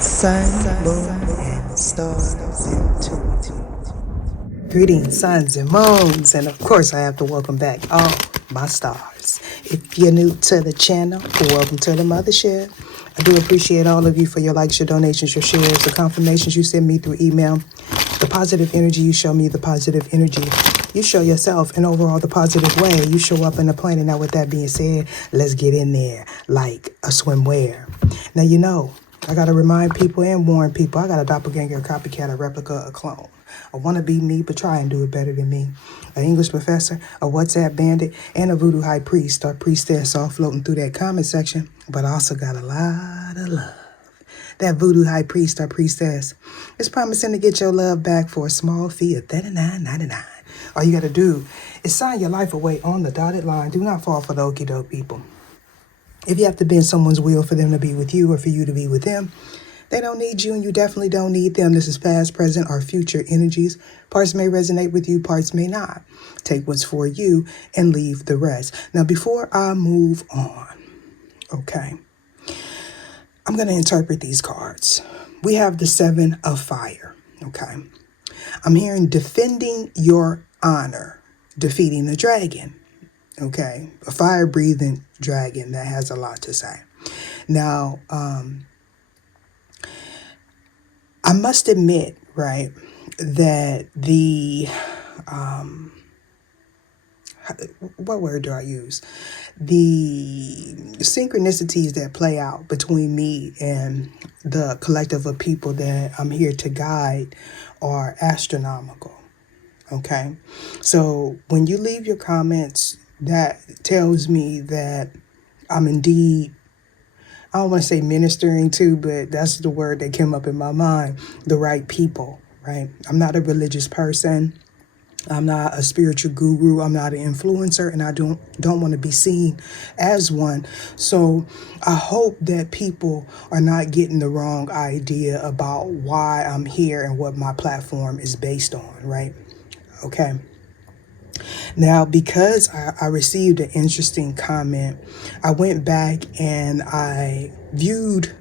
Sun, moon, and stars intuitive. Greetings, suns and moons, and of course I have to welcome back all my stars. If you're new to the channel, welcome to the mothership. I do appreciate all of you for your likes, your donations, your shares, the confirmations you send me through email, the positive energy you show me, the positive energy you show yourself, and overall the positive way you show up in the planet. Now with that being said, let's get in there like a swimwear. Now you know, I got to remind people and warn people, I got a doppelganger, a copycat, a replica, a clone. I want to be me, but try and do it better than me. An English professor, a WhatsApp bandit, and a voodoo high priest or priestess all floating through that comment section. But I also got a lot of love. That voodoo high priest or priestess is promising to get your love back for a small fee of $39.99. All you got to do is sign your life away on the dotted line. Do not fall for the okie doke people. If you have to bend someone's will for them to be with you or for you to be with them, they don't need you and you definitely don't need them. This is past, present, or future energies. Parts may resonate with you, parts may not. Take what's for you and leave the rest. Now, before I move on, okay, I'm going to interpret these cards. We have the Seven of Fire, okay? I'm hearing defending your honor, defeating the dragon. Okay, a fire-breathing dragon that has a lot to say. Now, I must admit, right, that the, what word do I use? The synchronicities that play out between me and the collective of people that I'm here to guide are astronomical. Okay, so when you leave your comments, that tells me that I'm indeed, I don't want to say ministering to, but that's the word that came up in my mind, the right people, right? I'm not a religious person. I'm not a spiritual guru. I'm not an influencer, and I don't want to be seen as one. So I hope that people are not getting the wrong idea about why I'm here and what my platform is based on, right? Okay. Now, because I received an interesting comment, I went back and I viewed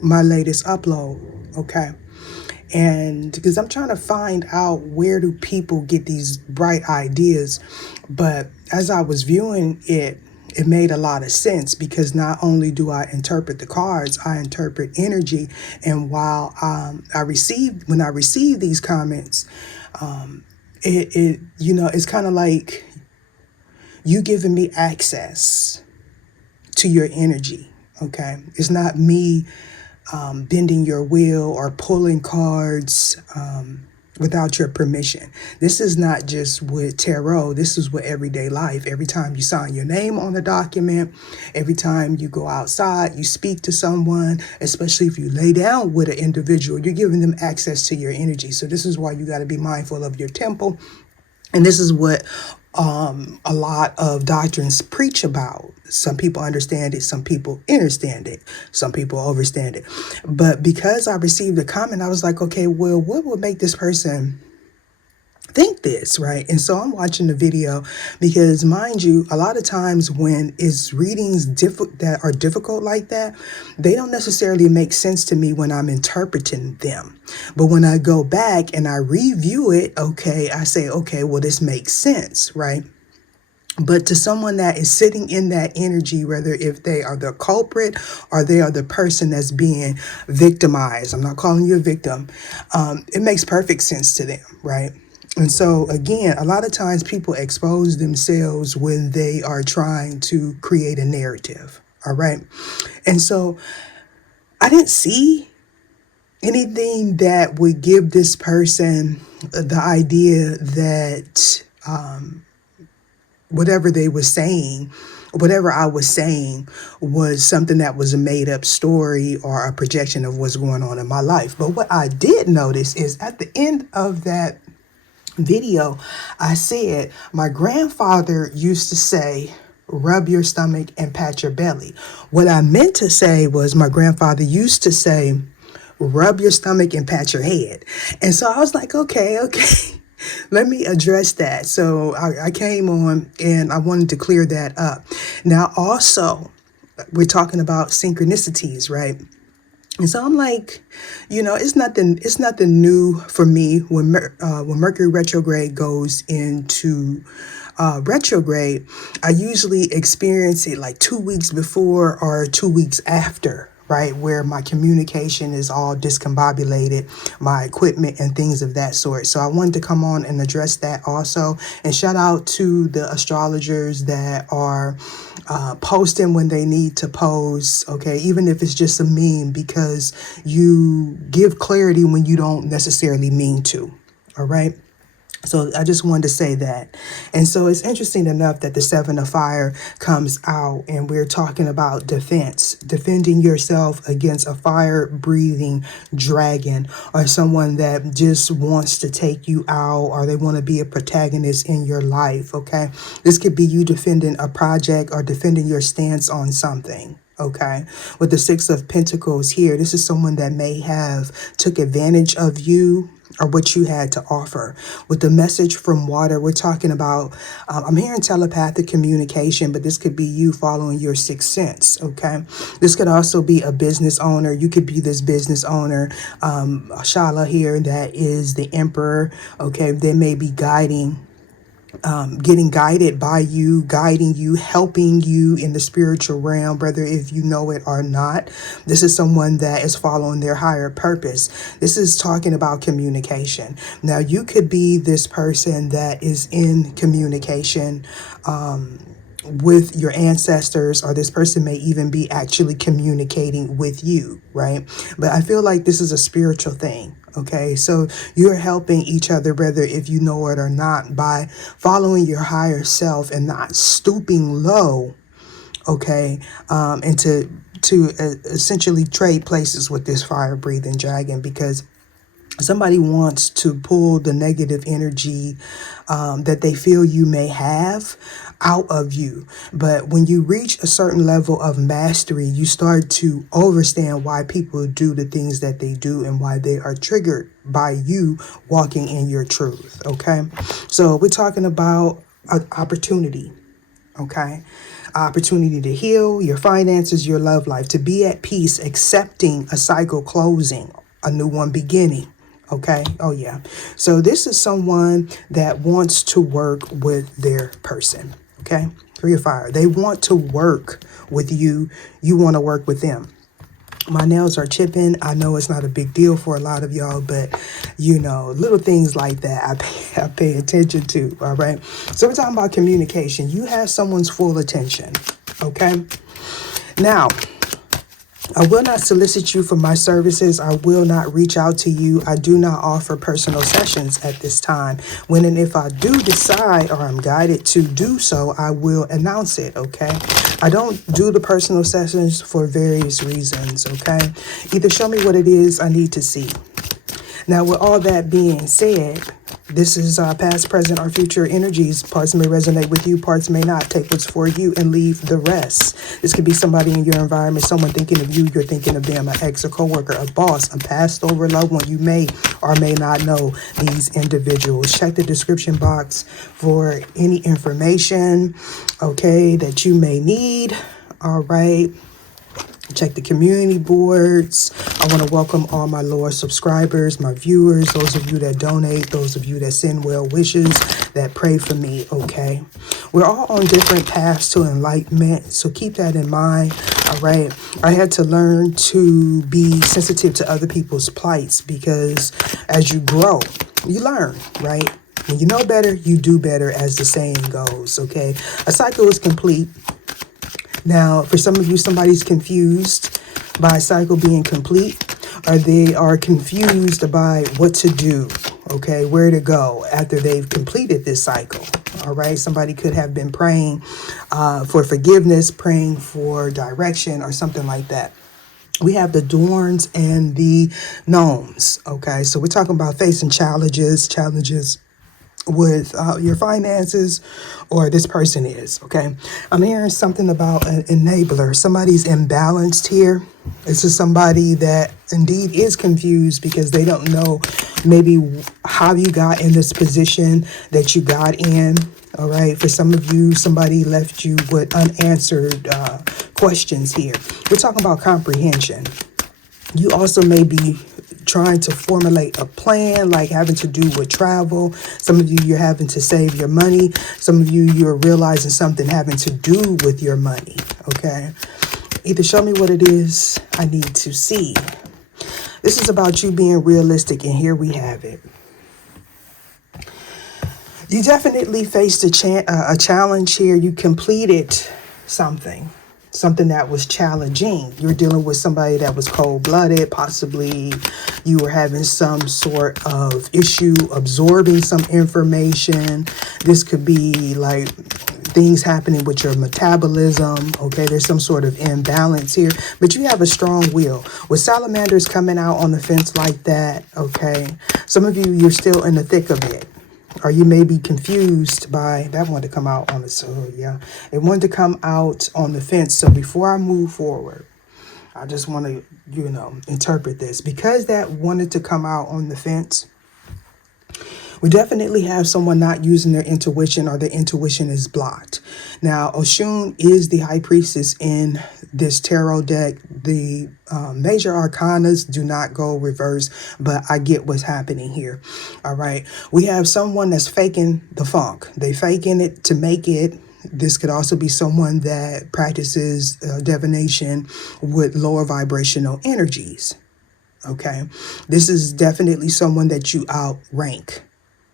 my latest upload, okay? And because I'm trying to find out where do people get these bright ideas, but as I was viewing it, it made a lot of sense because not only do I interpret the cards, I interpret energy. And while when I received these comments, it's kind of like you giving me access to your energy, okay? It's not me bending your will or pulling cards without your permission. This is not just with tarot. This is with everyday life. Every time you sign your name on a document, every time you go outside, you speak to someone, especially if you lay down with an individual, you're giving them access to your energy. So this is why you got to be mindful of your temple. And this is what a lot of doctrines preach about. Some people understand it. Some people understand it. Some people overstand it. But because I received a comment, I was like, okay, well, what would make this person think this, right? And so I'm watching the video because, mind you, a lot of times when it's readings that are difficult like that, they don't necessarily make sense to me when I'm interpreting them. But when I go back and I review it, okay, I say, okay, well, this makes sense, right? But to someone that is sitting in that energy, whether if they are the culprit or they are the person that's being victimized, I'm not calling you a victim, it makes perfect sense to them, right? And so, again, a lot of times people expose themselves when they are trying to create a narrative, all right? And so I didn't see anything that would give this person the idea that whatever they were saying, whatever I was saying was something that was a made up story or a projection of what's going on in my life. But what I did notice is at the end of that video, I said, my grandfather used to say, rub your stomach and pat your belly. What I meant to say was my grandfather used to say, rub your stomach and pat your head. And so I was like, okay, let me address that. So I came on and I wanted to clear that up. Now, also, we're talking about synchronicities, right? And so I'm like, it's nothing new for me when Mercury retrograde goes into retrograde. I usually experience it like 2 weeks before or 2 weeks after, right? Where my communication is all discombobulated, my equipment and things of that sort. So I wanted to come on and address that also. And shout out to the astrologers that are posting when they need to post, okay? Even if it's just a meme, because you give clarity when you don't necessarily mean to, all right? So I just wanted to say that. And so it's interesting enough that the Seven of Fire comes out and we're talking about defense, defending yourself against a fire-breathing dragon or someone that just wants to take you out, or they want to be a protagonist in your life, okay? This could be you defending a project or defending your stance on something. Okay, with the Six of Pentacles here, this is someone that may have took advantage of you or what you had to offer. With the message from water, we're talking about, I'm hearing telepathic communication, but this could be you following your sixth sense, okay? This could also be a business owner. You could be this business owner, Shala here, that is the emperor, okay? They may be getting guided by you, guiding you, helping you in the spiritual realm, whether if you know it or not. This is someone that is following their higher purpose. This is talking about communication. Now, you could be this person that is in communication with your ancestors, or this person may even be actually communicating with you, right? But I feel like this is a spiritual thing. Okay, so you're helping each other, whether if you know it or not, by following your higher self and not stooping low, okay, and to essentially trade places with this fire-breathing dragon, because somebody wants to pull the negative energy that they feel you may have out of you. But when you reach a certain level of mastery, you start to understand why people do the things that they do and why they are triggered by you walking in your truth. Okay, so we're talking about an opportunity. Okay, opportunity to heal your finances, your love life, to be at peace, accepting a cycle closing, a new one beginning. Okay. Oh, yeah. So this is someone that wants to work with their person. Okay. 3 of Fire. They want to work with you. You want to work with them. My nails are chipping. I know it's not a big deal for a lot of y'all, but little things like that I pay attention to. All right. So we're talking about communication. You have someone's full attention. Okay. Now, I will not solicit you for my services. I will not reach out to you. I do not offer personal sessions at this time. When and if I do decide, or I'm guided to do so, I will announce it, okay? I don't do the personal sessions for various reasons, okay? Either show me what it is I need to see. Now, with all that being said, this is past, present, or future energies. Parts may resonate with you, parts may not. Take what's for you and leave the rest. This could be somebody in your environment, someone thinking of you, you're thinking of them, an ex, a coworker, a boss, a passed over loved one. You may or may not know these individuals. Check the description box for any information, okay, that you may need. All right. Check the community boards. I want to welcome all my loyal subscribers, my viewers, those of you that donate, those of you that send well wishes, that pray for me, okay? We're all on different paths to enlightenment, so keep that in mind, all right? I had to learn to be sensitive to other people's plights, because as you grow, you learn, right? When you know better, you do better, as the saying goes, okay? A cycle is complete. Now, for some of you, somebody's confused by a cycle being complete, or they are confused by what to do, okay, where to go after they've completed this cycle, all right? Somebody could have been praying for forgiveness, praying for direction, or something like that. We have the Dorns and the Gnomes, okay? So we're talking about facing challenges with your finances, or this person is, okay? I'm hearing something about an enabler. Somebody's imbalanced here. This is somebody that indeed is confused because they don't know maybe how you got in this position that you got in, all right? For some of you, somebody left you with unanswered questions here. We're talking about comprehension. You also may be trying to formulate a plan, like having to do with travel. Some of you, you're having to save your money. Some of you, you're realizing something having to do with your money, okay? Either show me what it is I need to see. This is about you being realistic, and here we have it. You definitely faced a challenge here. You completed something that was challenging. You're dealing with somebody that was cold-blooded. Possibly you were having some sort of issue absorbing some information. This could be like things happening with your metabolism. Okay, there's some sort of imbalance here, but you have a strong will. With salamanders coming out on the fence like that, okay, some of you, you're still in the thick of it. Or you may be confused by that one to come out on the, so yeah, it wanted to come out on the fence. So before I move forward, I just want to, interpret this. Because that wanted to come out on the fence, we definitely have someone not using their intuition, or their intuition is blocked. Now, Oshun is the high priestess in this tarot deck. The major arcanas do not go reverse, but I get what's happening here. All right. We have someone that's faking the funk. They faking it to make it. This could also be someone that practices divination with lower vibrational energies. Okay. This is definitely someone that you outrank.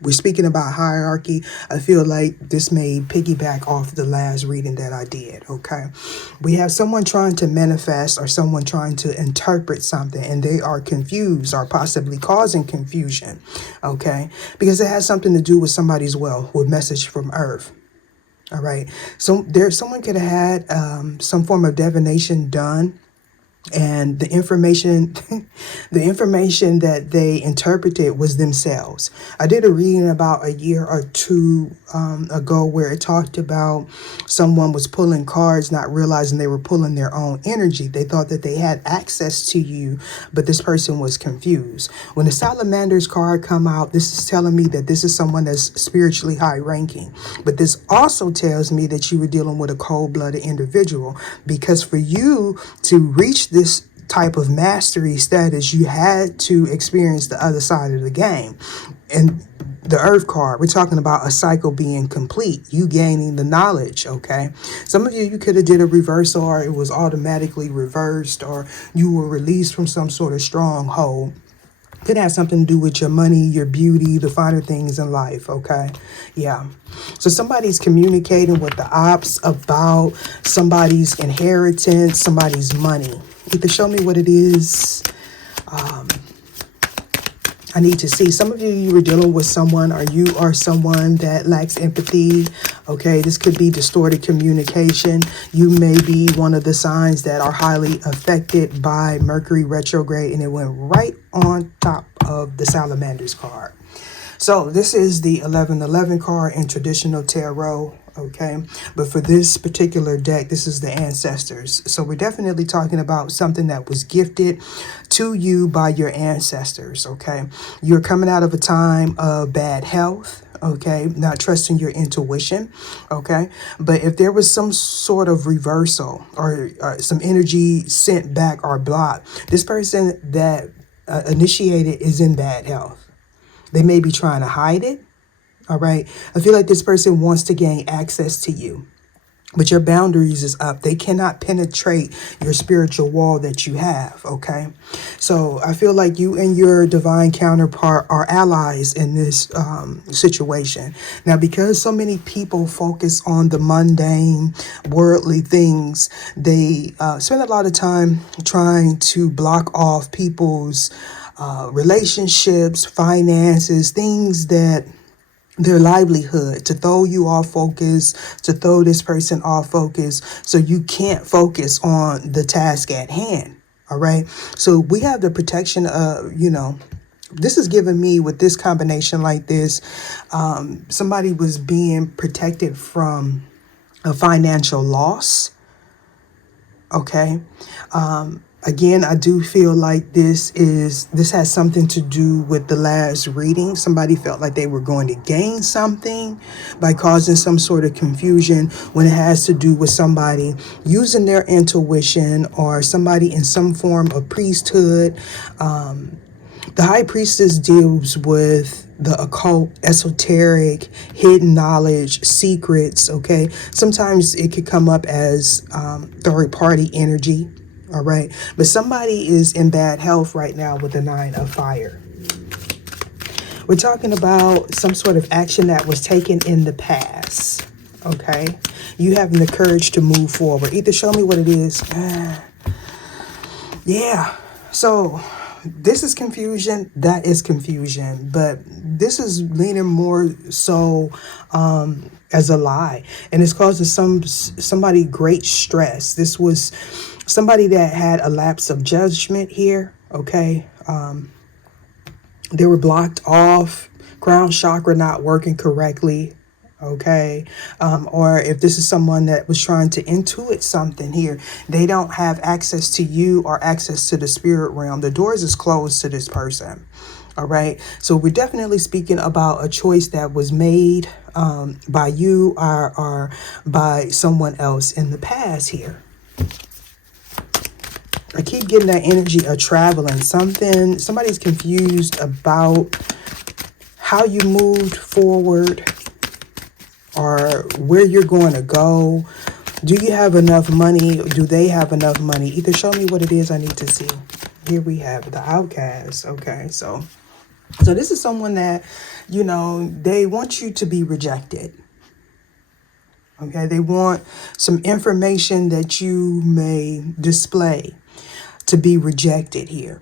We're speaking about hierarchy. I feel like this may piggyback off the last reading that I did, okay? We have someone trying to manifest, or someone trying to interpret something, and they are confused, or possibly causing confusion, okay? Because it has something to do with somebody's wealth, with message from Earth. All right. So someone could have had some form of divination done. And the information, the information that they interpreted was themselves. I did a reading about a year or two ago where it talked about someone was pulling cards, not realizing they were pulling their own energy. They thought that they had access to you, but this person was confused. When the Salamander's card come out, this is telling me that this is someone that's spiritually high ranking. But this also tells me that you were dealing with a cold-blooded individual, because for you to reach this type of mastery status, you had to experience the other side of the game. And the Earth card, we're talking about a cycle being complete, you gaining the knowledge, okay? Some of you could have did a reversal, or it was automatically reversed, or you were released from some sort of stronghold. Could have something to do with your money, your beauty, the finer things in life, okay? Yeah. So somebody's communicating with the ops about somebody's inheritance, somebody's money. Either show me what it is I need to see. Some of you were dealing with someone, or you are someone that lacks empathy. Okay, this could be distorted communication. You may be one of the signs that are highly affected by Mercury retrograde, and it went right on top of the Salamander's card. So this is the 1111 card in traditional tarot, okay? But for this particular deck, this is the ancestors. So we're definitely talking about something that was gifted to you by your ancestors, okay? You're coming out of a time of bad health, okay? Not trusting your intuition, okay? But if there was some sort of reversal, or some energy sent back or blocked, this person that initiated is in bad health. They may be trying to hide it, all right? I feel like this person wants to gain access to you, but your boundaries is up. They cannot penetrate your spiritual wall that you have, okay? So I feel like you and your divine counterpart are allies in this situation. Now, because so many people focus on the mundane, worldly things, they spend a lot of time trying to block off people's relationships, finances, things that their livelihood, to throw you off focus, to throw this person off focus, so you can't focus on the task at hand. All right. So we have the protection of, this is giving me, with this combination like this, somebody was being protected from a financial loss. Okay. Again, I do feel like this has something to do with the last reading. Somebody felt like they were going to gain something by causing some sort of confusion when it has to do with somebody using their intuition or somebody in some form of priesthood. The high priestess deals with the occult, esoteric, hidden knowledge, secrets, okay? Sometimes it could come up as third party energy. All right. But somebody is in bad health right now with the 9 of fire. We're talking about some sort of action that was taken in the past. Okay. You having the courage to move forward. Either show me what it is. Yeah. So this is confusion. That is confusion. But this is leaning more so as a lie. And it's causing somebody great stress. This was somebody that had a lapse of judgment here, okay? They were blocked off, crown chakra not working correctly, okay? Or if this is someone that was trying to intuit something here, they don't have access to you or access to the spirit realm. The doors is closed to this person, all right? So we're definitely speaking about a choice that was made by you or by someone else in the past here. I keep getting that energy of traveling. Somebody's confused about how you moved forward or where you're going to go. Do you have enough money? Do they have enough money? Either show me what it is I need to see. Here we have the outcast. Okay, so this is someone that, you know, they want you to be rejected. Okay, they want some information that you may display to be rejected here.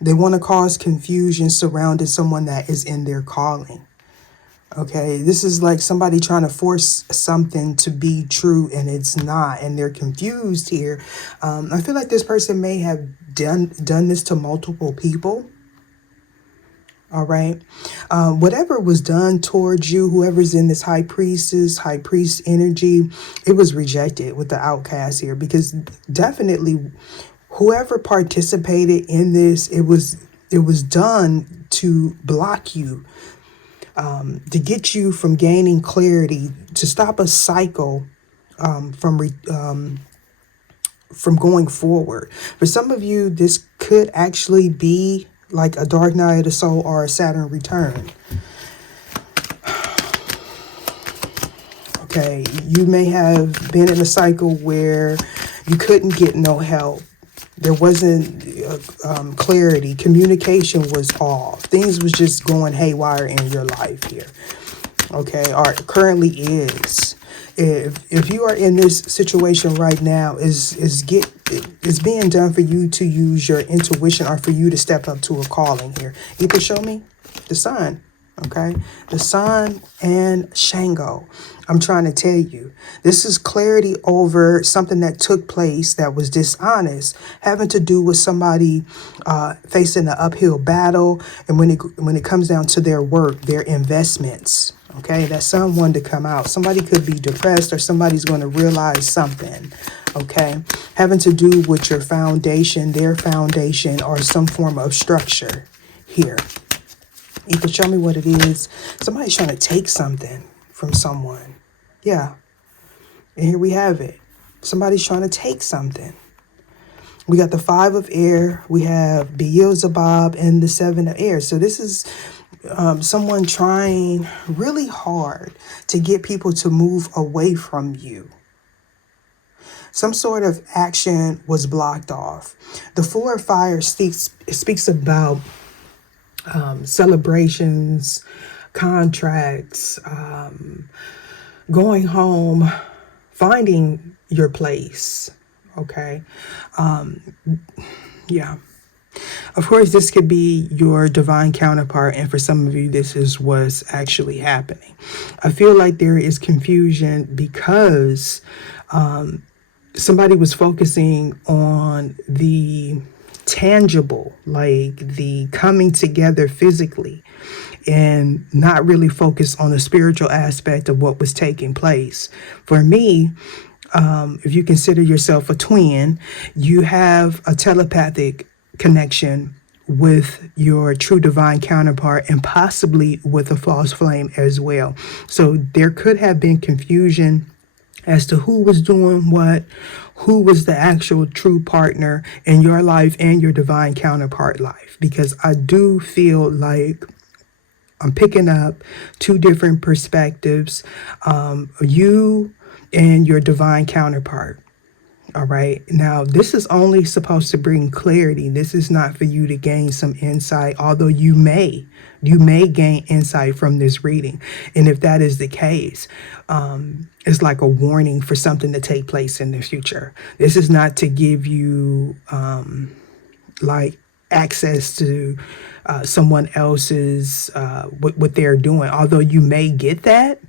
They want to cause confusion surrounding someone that is in their calling. Okay, this is like somebody trying to force something to be true and it's not, and they're confused here. I feel like this person may have done this to multiple people. All right. Whatever was done towards you, whoever's in this high priest energy, it was rejected with the outcast here, because definitely whoever participated in this, it was done to block you, to get you from gaining clarity, to stop a cycle from going forward. For some of you, this could actually be like a dark night of the soul or a Saturn return. Okay, you may have been in a cycle where you couldn't get no help. There wasn't clarity. Communication was off. Things was just going haywire in your life here. Okay, or currently is. If you are in this situation right now, is being done for you to use your intuition or for you to step up to a calling here. Either show me the sun. Okay, the sun and Shango. I'm trying to tell you, this is clarity over something that took place that was dishonest, having to do with somebody facing an uphill battle. And when it comes down to their work, their investments, okay, that sun wanted to come out. Somebody could be depressed, or somebody's going to realize something, okay, having to do with your foundation, their foundation, or some form of structure here. You can show me what it is. Somebody's trying to take something from someone. Yeah. And here we have it. Somebody's trying to take something. We got the 5 of air. We have Beelzebub and the 7 of air. So this is someone trying really hard to get people to move away from you. Some sort of action was blocked off. The 4 of fire speaks about celebrations, contracts, going home, finding your place. Okay. Yeah. Of course, this could be your divine counterpart, and for some of you, this is what's actually happening. I feel like there is confusion because somebody was focusing on the tangible, like the coming together physically, and not really focus on the spiritual aspect of what was taking place. For me, if you consider yourself a twin, you have a telepathic connection with your true divine counterpart and possibly with a false flame as well. So there could have been confusion as to who was doing what, who was the actual true partner in your life and your divine counterpart life. Because I do feel like I'm picking up two different perspectives, you and your divine counterpart. All right. Now, this is only supposed to bring clarity. This is not for you to gain some insight, although you may gain insight from this reading. And if that is the case, it's like a warning for something to take place in the future. This is not to give you like access to someone else's what they're doing. Although you may get that,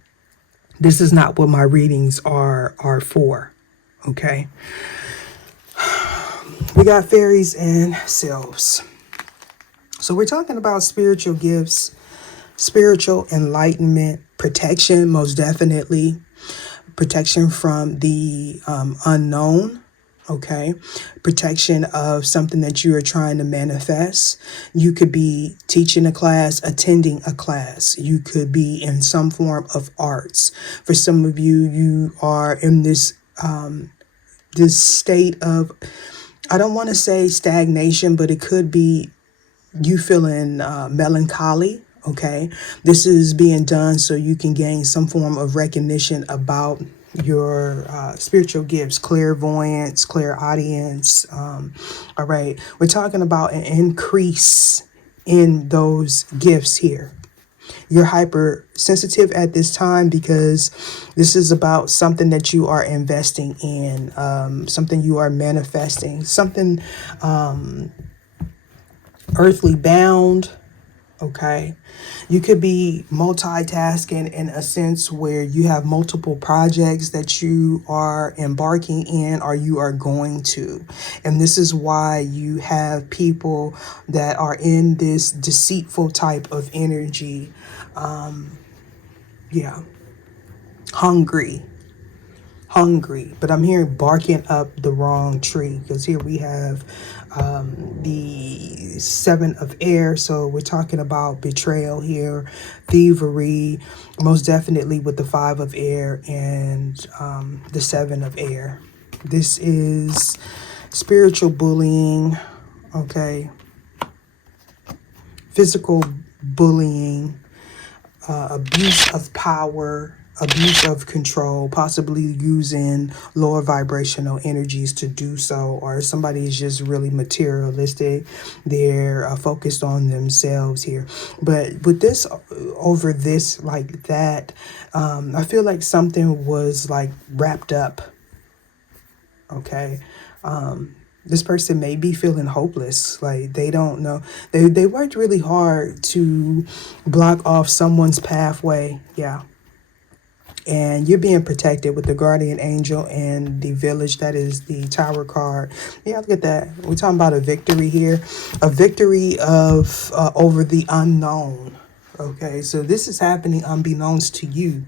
this is not what my readings are for. Okay. We got fairies and sylphs. So we're talking about spiritual gifts, spiritual enlightenment, protection, most definitely. Protection from the unknown. Okay. Protection of something that you are trying to manifest. You could be teaching a class, attending a class. You could be in some form of arts. For some of you, you are in this state of, I don't want to say stagnation, but it could be you feeling melancholy. Okay. This is being done so you can gain some form of recognition about your spiritual gifts, clairvoyance, clairaudience. All right. We're talking about an increase in those gifts here. You're hypersensitive at this time because this is about something that you are investing in, something you are manifesting, something earthly bound. Okay. You could be multitasking in a sense where you have multiple projects that you are embarking in or you are going to. And this is why you have people that are in this deceitful type of energy. Hungry, but I'm here barking up the wrong tree because here we have the Seven of Air. So we're talking about betrayal here, thievery, most definitely with the Five of Air and the Seven of Air. This is spiritual bullying, okay, physical bullying, abuse of power, abuse of control, possibly using lower vibrational energies to do so, or somebody is just really materialistic. They're focused on themselves here. But with this, over this, like that, I feel like something was like wrapped up. Okay. This person may be feeling hopeless. Like they don't know. They worked really hard to block off someone's pathway. Yeah. And you're being protected with the guardian angel and the village. That is the Tower card. Yeah, look at that. We're talking about a victory here. A victory of over the unknown. Okay, so this is happening unbeknownst to you.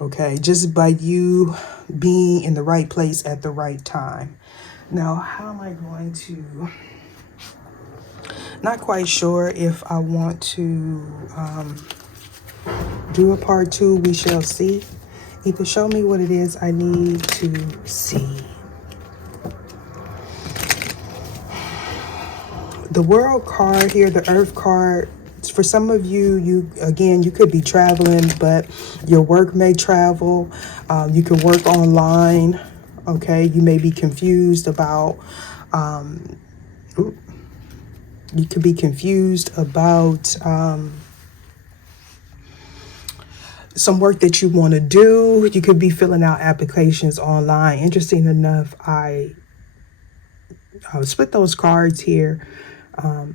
Okay, just by you being in the right place at the right time. Now, how am I going to... Not quite sure if I want to... do a part 2, we shall see. Either show me what it is I need to see. The World card here, the Earth card, for some of you, you could be traveling, but your work may travel. You can work online. Okay, you may be confused about, you could be confused about, some work that you want to do. You could be filling out applications online. Interesting enough, I split those cards here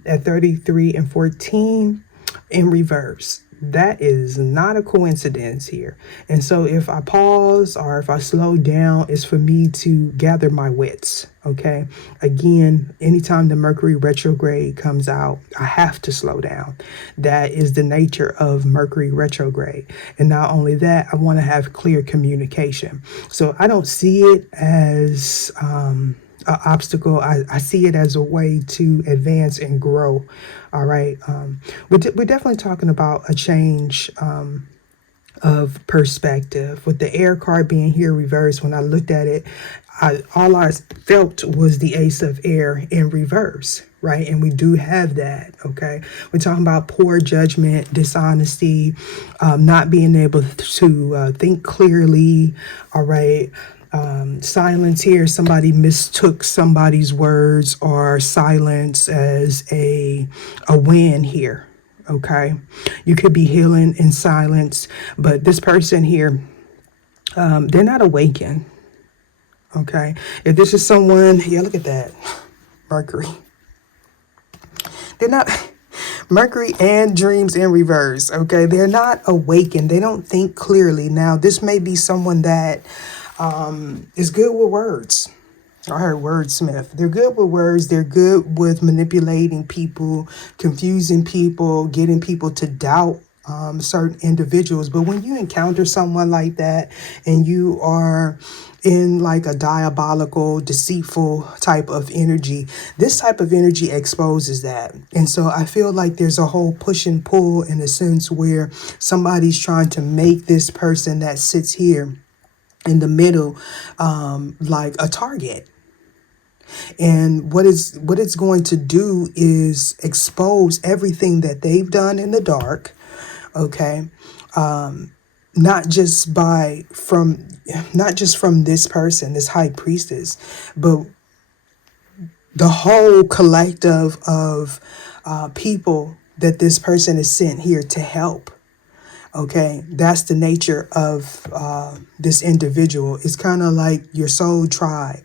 at 33 and 14 in reverse. That is not a coincidence here. And so if I pause or if I slow down, it's for me to gather my wits. Okay. Again, anytime the Mercury retrograde comes out, I have to slow down. That is the nature of Mercury retrograde. And not only that, I want to have clear communication. So I don't see it as an obstacle. I see it as a way to advance and grow. All right. We're definitely talking about a change of perspective. With the air card being here reversed, when I looked at it, all I felt was the ace of air in reverse, right? And we do have that, okay? We're talking about poor judgment, dishonesty, not being able to think clearly, all right? Silence here, somebody mistook somebody's words or silence as a win here. Okay, you could be healing in silence, but this person here, they're not awakened. Okay, if this is someone, yeah, look at that, Mercury. They're not. Mercury and dreams in reverse. Okay, they're not awakened. They don't think clearly. Now, this may be someone that is good with words. I heard wordsmith. They're good with words. They're good with manipulating people, confusing people, getting people to doubt certain individuals. But when you encounter someone like that and you are in like a diabolical, deceitful type of energy, this type of energy exposes that. And so I feel like there's a whole push and pull in a sense where somebody's trying to make this person that sits here in the middle like a target. And what it's going to do is expose everything that they've done in the dark, okay? Not just from this person, this high priestess, but the whole collective of people that this person is sent here to help. Okay, that's the nature of this individual. It's kind of like your soul tribe.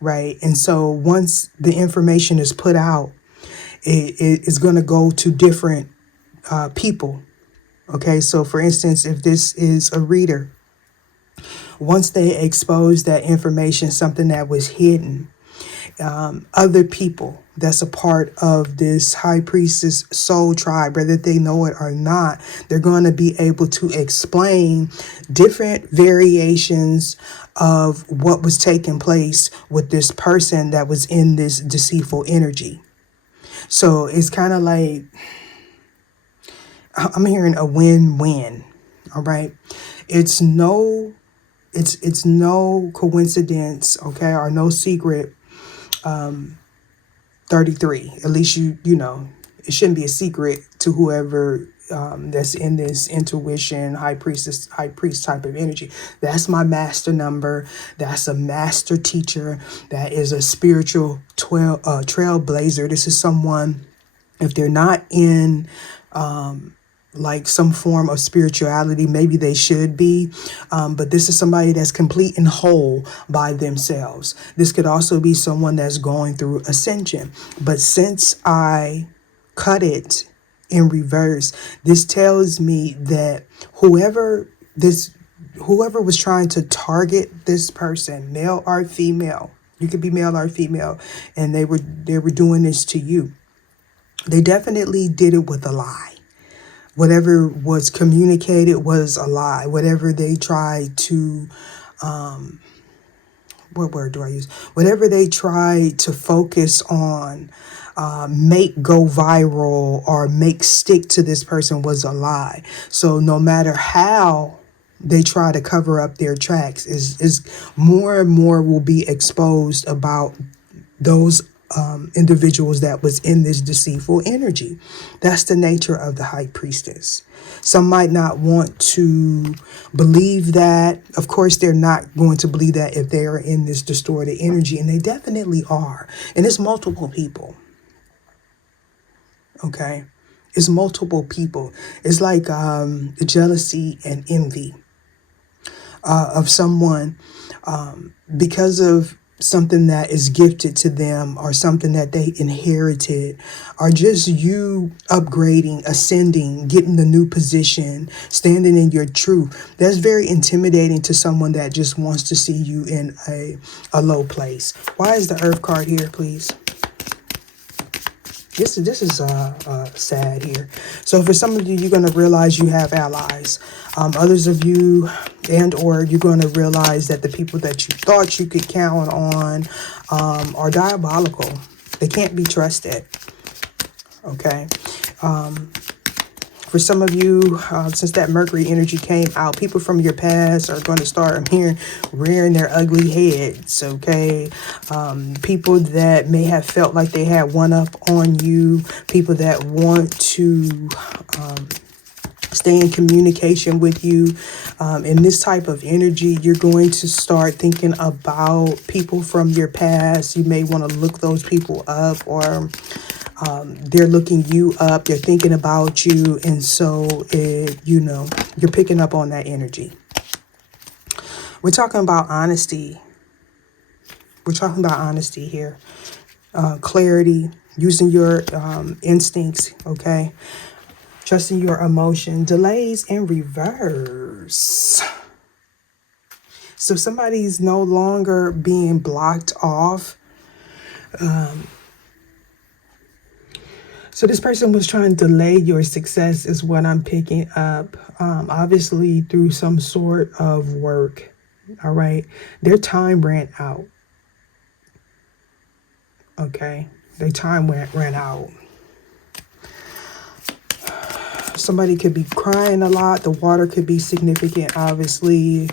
Right. And so once the information is put out, it is going to go to different people. OK, so, for instance, if this is a reader, once they expose that information, something that was hidden, other people that's a part of this high priestess soul tribe, whether they know it or not, they're going to be able to explain different variations of what was taking place with this person that was in this deceitful energy. So it's kind of like, I'm hearing a win-win. All right. It's no coincidence, okay, or no secret. 33, at least you know, it shouldn't be a secret to whoever that's in this intuition, high priest type of energy. That's my master number. That's a master teacher. That is a spiritual trailblazer. This is someone, if they're not in like some form of spirituality, maybe they should be, but this is somebody that's complete and whole by themselves. This could also be someone that's going through ascension. But since I cut it in reverse, this tells me that whoever was trying to target this person, male or female, you could be male or female, and they were doing this to you, they definitely did it with a lie. Whatever was communicated was a lie. Whatever they tried to, what word do I use? Whatever they tried to focus on, make go viral or make stick to this person was a lie. So no matter how they try to cover up their tracks, is more and more will be exposed about those individuals that was in this deceitful energy. That's the nature of the high priestess. Some might not want to believe that. Of course, they're not going to believe that if they are in this distorted energy, and they definitely are. And it's multiple people. Okay, it's multiple people. It's like jealousy and envy of someone because of something that is gifted to them or something that they inherited, or just you upgrading, ascending, getting the new position, standing in your truth. That's very intimidating to someone that just wants to see you in a low place. Why is the Earth card here, please? This is sad here. So for some of you, you're going to realize you have allies. Others of you, and or you're going to realize that the people that you thought you could count on are diabolical. They can't be trusted. Okay. For some of you, since that Mercury energy came out, people from your past are going to start, I'm hearing, rearing their ugly heads, okay? People that may have felt like they had one up on you, people that want to stay in communication with you. In this type of energy, you're going to start thinking about people from your past. You may want to look those people up, or they're looking you up, they're thinking about you, and so you're picking up on that energy. We're talking about honesty. We're talking about honesty here. Clarity, using your instincts, okay? Trusting your emotion. Delays in reverse. So somebody's no longer being blocked off. So this person was trying to delay your success is what I'm picking up. Obviously through some sort of work. All right. Their time ran out. Okay. Their time ran out. Somebody could be crying a lot. The water could be significant, obviously.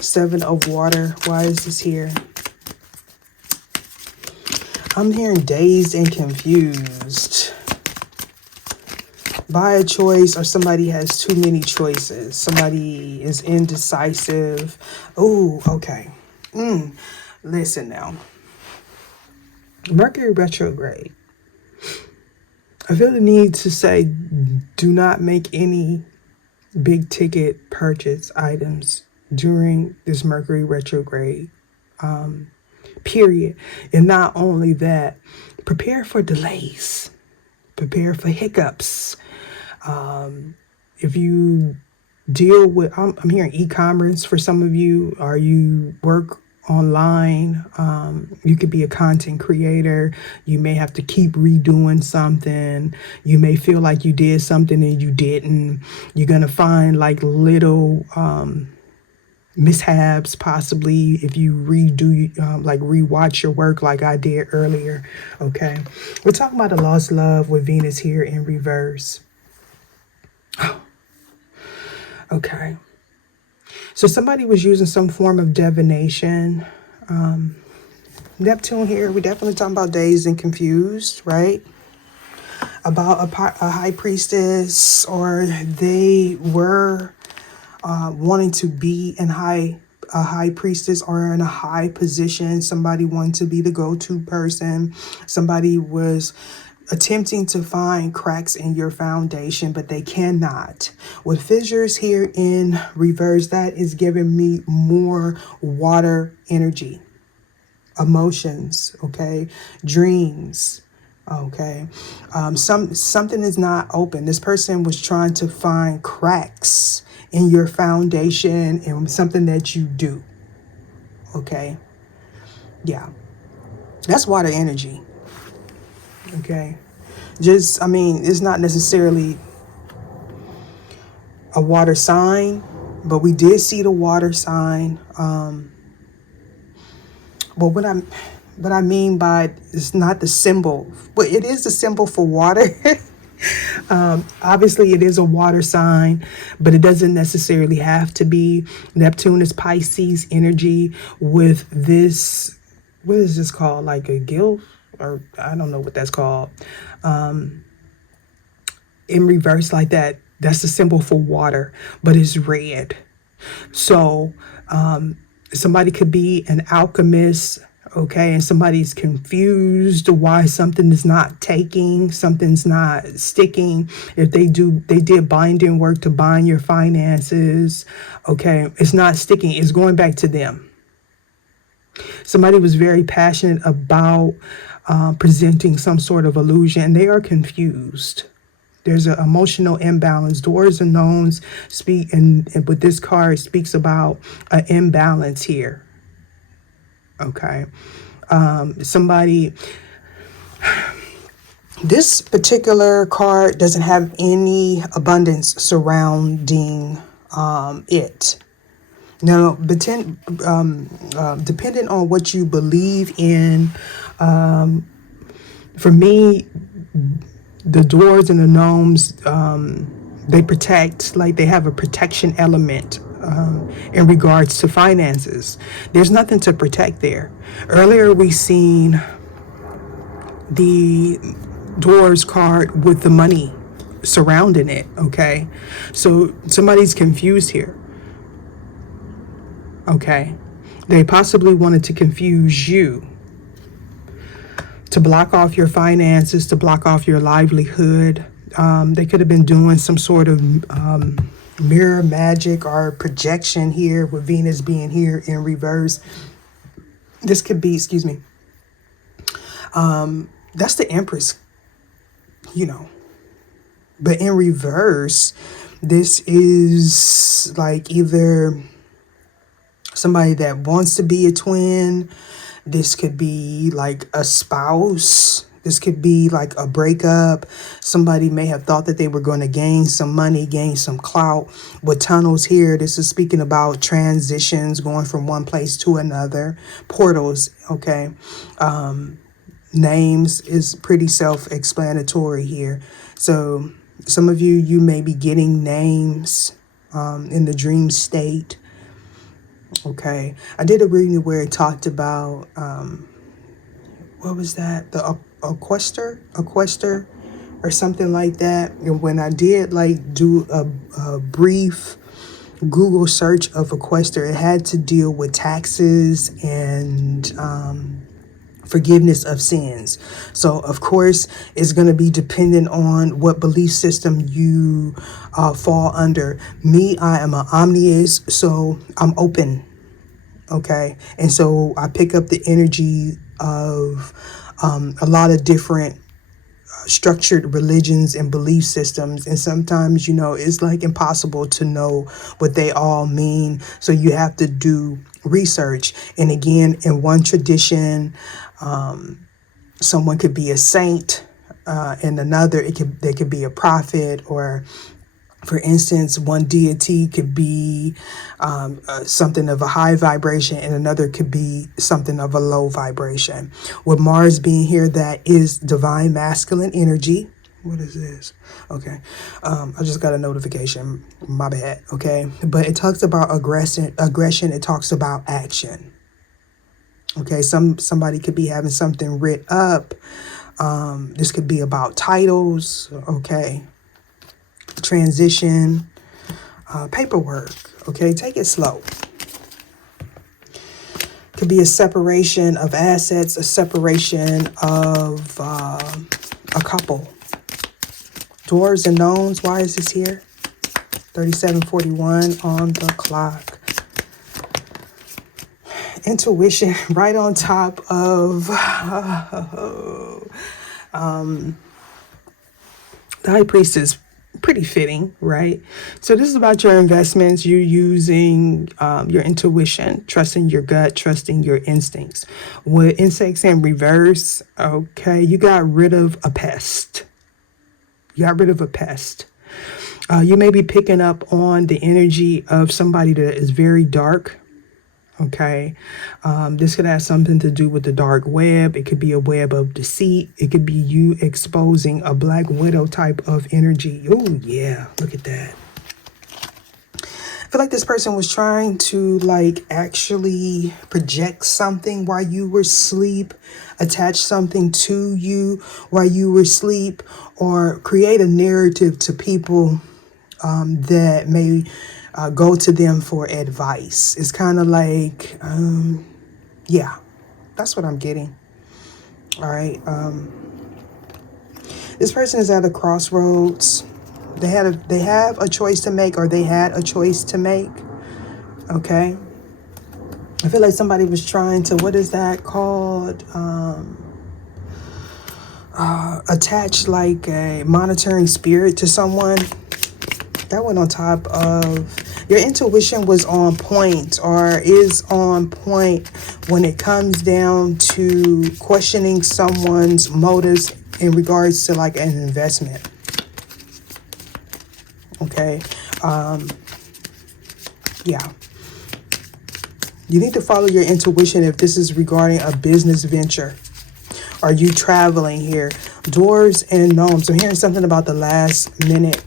7 of water. Why is this here? I'm hearing dazed and confused. By a choice, or somebody has too many choices. Somebody is indecisive. Oh, okay. Listen now. Mercury retrograde. I feel the need to say, do not make any big ticket purchase items during this Mercury retrograde period. And not only that, prepare for delays, prepare for hiccups. If you deal with, I'm hearing e-commerce for some of you, or you work online, you could be a content creator. You may have to keep redoing something. You may feel like you did something and you didn't. You're going to find like little mishaps, possibly, if you rewatch your work like I did earlier. Okay. We're talking about a lost love with Venus here in reverse. Okay. So somebody was using some form of divination. Neptune here, we're definitely talking about dazed and confused, right? About a high priestess, or they were wanting to be a high priestess or in a high position. Somebody wanted to be the go-to person. Somebody was attempting to find cracks in your foundation, but they cannot. With fissures here in reverse, that is giving me more water energy, emotions, okay, dreams, okay. Something is not open. This person was trying to find cracks in your foundation and something that you do, okay. Yeah, that's water energy. Okay. It's not necessarily a water sign, but we did see the water sign. But what I mean by it's not the symbol, but it is the symbol for water. Obviously it is a water sign, but it doesn't necessarily have to be. Neptune is Pisces energy with this, what is this called? Like a gill? Or I don't know what that's called. In reverse like that, that's the symbol for water, but it's red. So somebody could be an alchemist, okay, and somebody's confused why something is not taking, something's not sticking. If they did binding work to bind your finances, okay, it's not sticking, it's going back to them. Somebody was very passionate about presenting some sort of illusion. They are confused. There's an emotional imbalance. Doors and knowns speak, and with this card speaks about an imbalance here. Okay. Somebody, this particular card doesn't have any abundance surrounding it. Now, depending on what you believe in, for me, the dwarves and the gnomes, they protect, like they have a protection element in regards to finances. There's nothing to protect there. Earlier, we seen the dwarves card with the money surrounding it, okay? So somebody's confused here, okay? They possibly wanted to confuse you, to block off your finances, to block off your livelihood. They could have been doing some sort of mirror magic or projection here, with Venus being here in reverse. This could be, excuse me, that's the Empress, you know. But in reverse, this is like either somebody that wants to be a twin. This could be like a spouse. This could be like a breakup. Somebody may have thought that they were going to gain some money, gain some clout. With tunnels here, this is speaking about transitions, going from one place to another. Portals, okay. Names is pretty self-explanatory here. So some of you may be getting names in the dream state. Okay, I did a reading where it talked about, what was that? The Equester or something like that. And when I did like do a brief Google search of Equester, it had to deal with taxes and forgiveness of sins. So of course, it's going to be dependent on what belief system you fall under. Me, I am an omniist, so I'm open. Okay, and so I pick up the energy of a lot of different structured religions and belief systems, and sometimes, you know, it's like impossible to know what they all mean, so you have to do research. And again, in one tradition, someone could be a saint, in another they could be a prophet, or for instance, one deity could be something of a high vibration, and another could be something of a low vibration. With Mars being here, that is divine masculine energy. What is this? Okay. I just got a notification. My bad. Okay. But it talks about aggression. It talks about action. Okay. Somebody could be having something writ up. This could be about titles. Okay. Transition, paperwork. Okay, take it slow. Could be a separation of assets, a separation of a couple. Dwarves and gnomes. Why is this here? 3741 on the clock. Intuition right on top of the High Priestess. Pretty fitting, right? So this is about your investments. You're using your intuition, trusting your gut, trusting your instincts. With insects in reverse, okay, you got rid of a pest. You got rid of a pest. You may be picking up on the energy of somebody that is very dark. Okay, this could have something to do with the dark web. It could be a web of deceit. It could be you exposing a Black Widow type of energy. Oh yeah, look at that. I feel like this person was trying to like actually project something while you were asleep, attach something to you while you were asleep, or create a narrative to people that may go to them for advice. It's kind of like, yeah, that's what I'm getting. All right. This person is at a crossroads. They have a choice to make, or they had a choice to make. Okay. I feel like somebody was trying to, what is that called? Attach like a monitoring spirit to someone. That went on top of, your intuition was on point, or is on point when it comes down to questioning someone's motives in regards to like an investment. Okay. Yeah. You need to follow your intuition if this is regarding a business venture. Are you traveling here? Dwarves and gnomes. I'm hearing something about the last minute.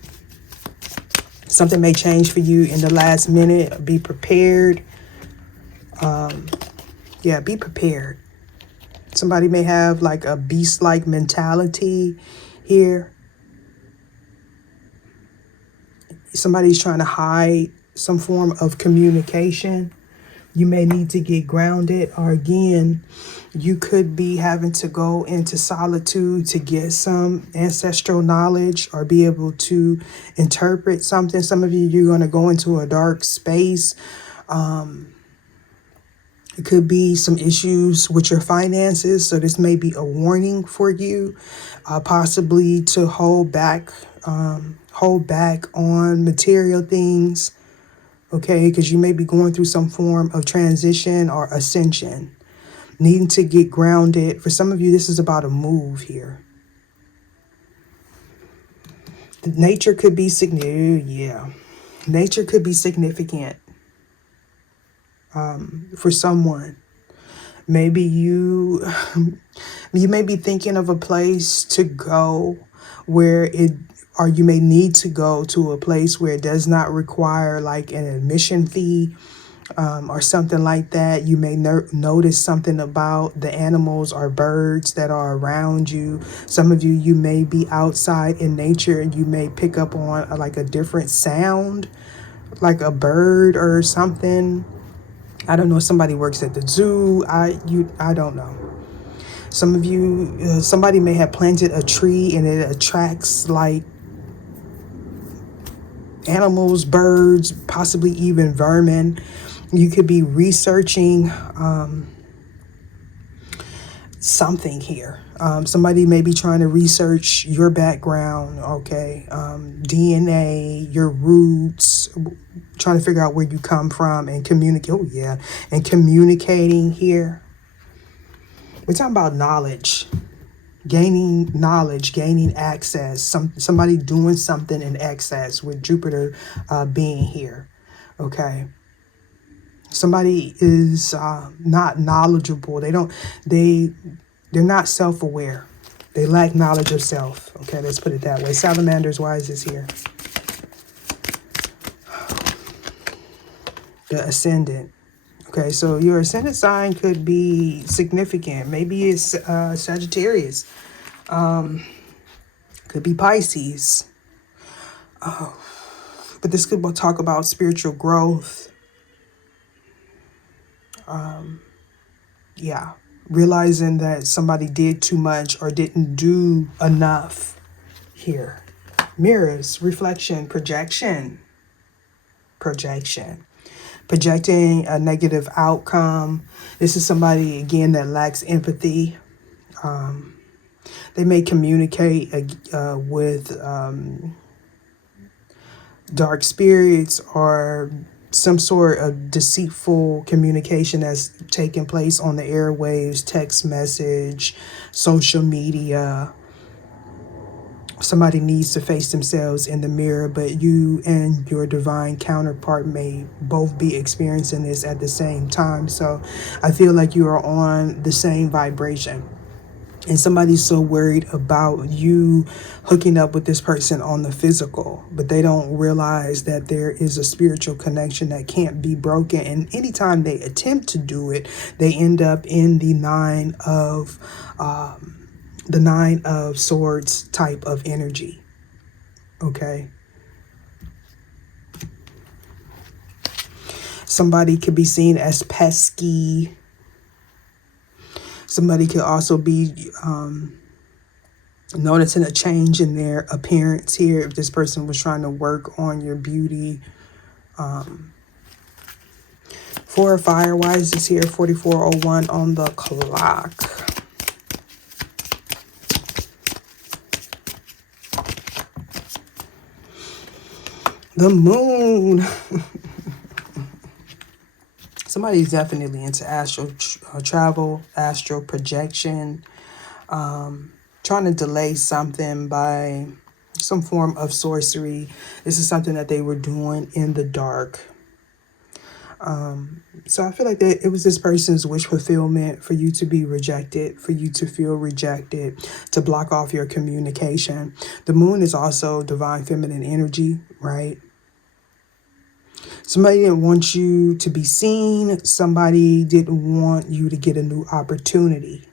Something may change for you in the last minute. Be prepared. Yeah, be prepared. Somebody may have like a beast-like mentality here. Somebody's trying to hide some form of communication. You may need to get grounded, or again, you could be having to go into solitude to get some ancestral knowledge or be able to interpret something. Some of you, you're going to go into a dark space. It could be some issues with your finances. So this may be a warning for you, possibly to hold back on material things. Okay, because you may be going through some form of transition or ascension, needing to get grounded. For some of you, this is about a move here. The nature could be significant. Yeah, nature could be significant for someone. Maybe you may be thinking of a place to go where or you may need to go to a place where it does not require like an admission fee or something like that. You may notice something about the animals or birds that are around you. Some of you, you may be outside in nature and you may pick up on like a different sound, like a bird or something. I don't know if somebody works at the zoo. I don't know. Some of you, somebody may have planted a tree and it attracts like animals, birds, possibly even vermin. You could be researching something here. Somebody may be trying to research your background, okay, DNA, your roots, trying to figure out where you come from and communicate. Oh yeah, and communicating here. We're talking about knowledge. Gaining knowledge, gaining access, somebody doing something in excess with Jupiter being here, okay? Somebody is not knowledgeable. They're not self-aware. They lack knowledge of self, okay? Let's put it that way. Salamanders, why is this here? The ascendant. Okay, so your ascendant sign could be significant. Maybe it's Sagittarius. Could be Pisces. But this could talk about spiritual growth. Yeah, realizing that somebody did too much or didn't do enough here. Mirrors, reflection, projection. Projecting a negative outcome. This is somebody, again, that lacks empathy. They may communicate with dark spirits or some sort of deceitful communication that's taking place on the airwaves, text message, social media. Somebody needs to face themselves in the mirror, but you and your divine counterpart may both be experiencing this at the same time. So I feel like you are on the same vibration. And somebody's so worried about you hooking up with this person on the physical, but they don't realize that there is a spiritual connection that can't be broken. And anytime they attempt to do it, they end up in the Nine of Swords type of energy. Okay. Somebody could be seen as pesky. Somebody could also be noticing a change in their appearance here. If this person was trying to work on your beauty. Four of Fire. Why is this here? 44:01 on the clock. The Moon. Somebody's definitely into astral travel, astral projection, trying to delay something by some form of sorcery. This is something that they were doing in the dark. So I feel like that it was this person's wish fulfillment for you to be rejected, for you to feel rejected, to block off your communication. The Moon is also divine feminine energy, right? Somebody didn't want you to be seen. Somebody didn't want you to get a new opportunity.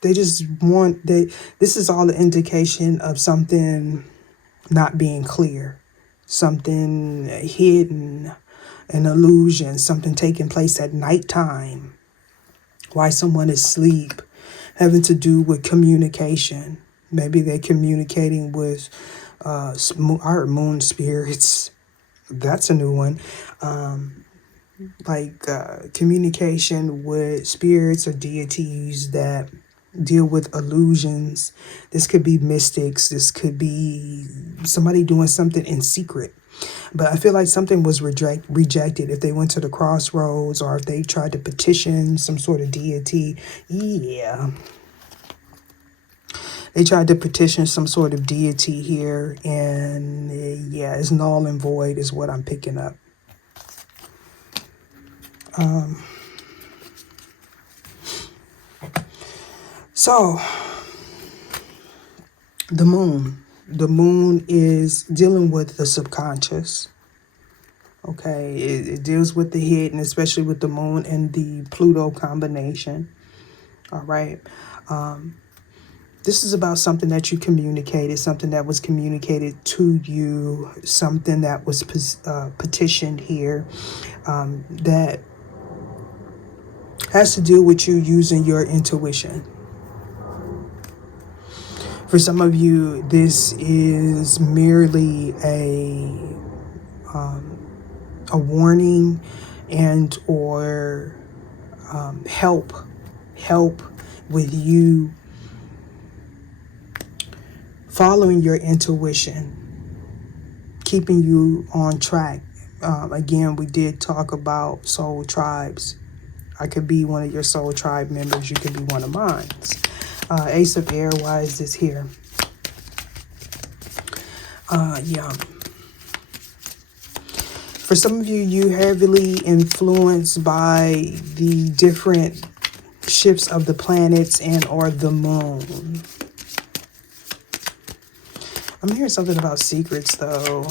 They just want, this is all the indication of something not being clear, something hidden, an illusion, something taking place at nighttime, why someone is asleep, having to do with communication. Maybe they're communicating with our moon spirits. That's a new one. Communication with spirits or deities that deal with illusions. This could be mystics. This could be somebody doing something in secret. But I feel like something was rejected if they went to the crossroads or if they tried to petition some sort of deity. Yeah. They tried to petition some sort of deity here, and yeah, it's null and void is what I'm picking up. So, the moon. The moon is dealing with the subconscious. Okay, it deals with the hidden, especially with the moon and the Pluto combination. All right. This is about something that you communicated, something that was communicated to you, something that was petitioned here, that has to do with you using your intuition. For some of you, this is merely a warning and or help with you following your intuition, keeping you on track. Again, we did talk about soul tribes. I could be one of your soul tribe members. You could be one of mine. Ace of Air, why is this here? Yeah. For some of you, you heavily influenced by the different shifts of the planets and or the moon. I'm hearing something about secrets, though.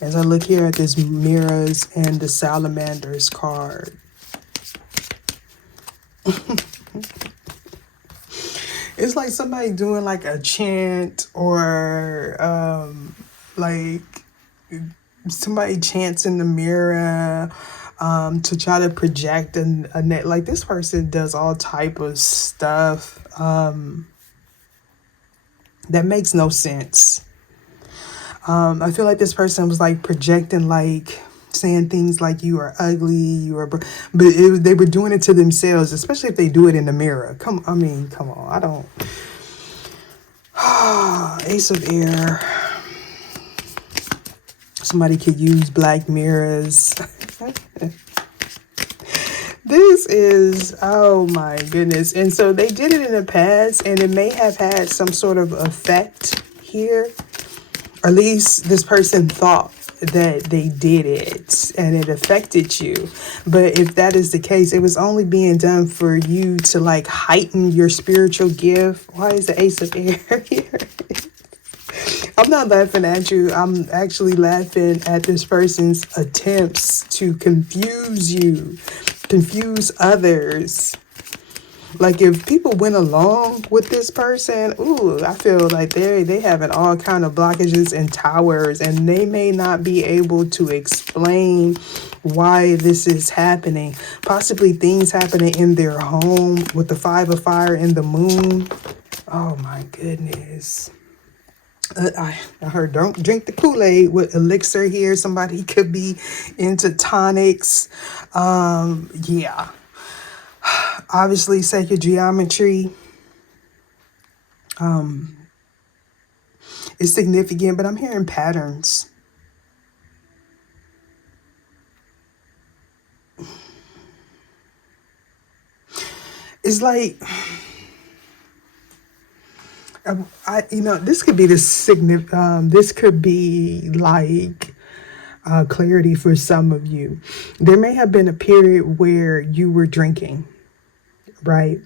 As I look here at this mirrors and the salamanders card. It's like somebody doing like a chant or like somebody chants in the mirror to try to project a net. Like this person does all type of stuff that makes no sense. I feel like this person was like projecting, like saying things like you are ugly, but they were doing it to themselves, especially if they do it in the mirror. Come on, I don't. Ace of Air. Somebody could use black mirrors. This is, oh my goodness. And so they did it in the past, and it may have had some sort of effect here. Or at least this person thought that they did it and it affected you. But if that is the case, it was only being done for you to like heighten your spiritual gift. Why is the Ace of Air here? I'm not laughing at you. I'm actually laughing at this person's attempts to confuse you, confuse others. Like if people went along with this person, ooh, I feel like they having all kind of blockages and towers, and they may not be able to explain why this is happening. Possibly things happening in their home with the Five of Fire and the Moon. Oh my goodness. I heard don't drink the Kool-Aid with elixir here. Somebody could be into tonics. Yeah. Obviously, sacred geometry is significant, but I'm hearing patterns. It's like, this could be this could be like clarity for some of you. There may have been a period where you were drinking, right?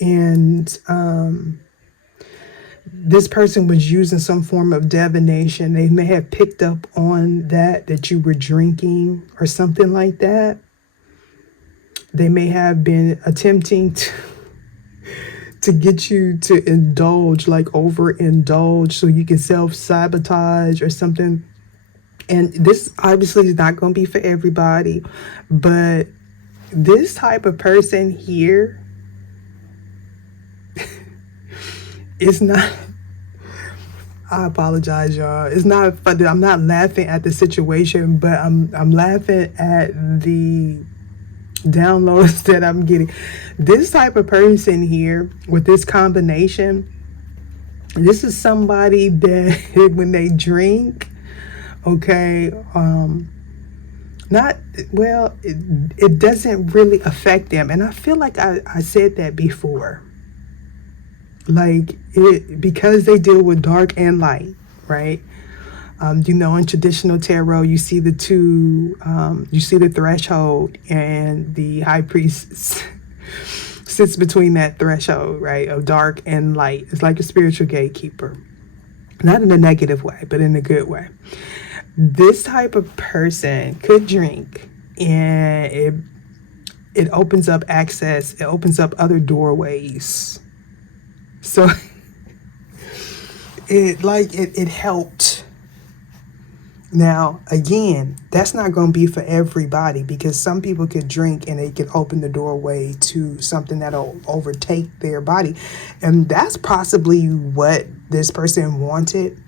And this person was using some form of divination. They may have picked up on that you were drinking or something like that. They may have been attempting to get you to indulge, like overindulge, so you can self-sabotage or something. And this obviously is not going to be for everybody, but this type of person here is not, I apologize, y'all. It's not funny. I'm not laughing at the situation, but I'm laughing at the downloads that I'm getting. This type of person here with this combination, this is somebody that when they drink, okay, not well, it doesn't really affect them. And I feel like I said that before. Like it, because they deal with dark and light, right? In traditional tarot, you see the two, you see the threshold, and the high priest sits between that threshold, right, of dark and light. It's like a spiritual gatekeeper, not in a negative way, but in a good way. This type of person could drink, and it opens up access. It opens up other doorways. So it helped. Now, again, that's not going to be for everybody, because some people could drink and it could open the doorway to something that'll overtake their body. And that's possibly what this person wanted.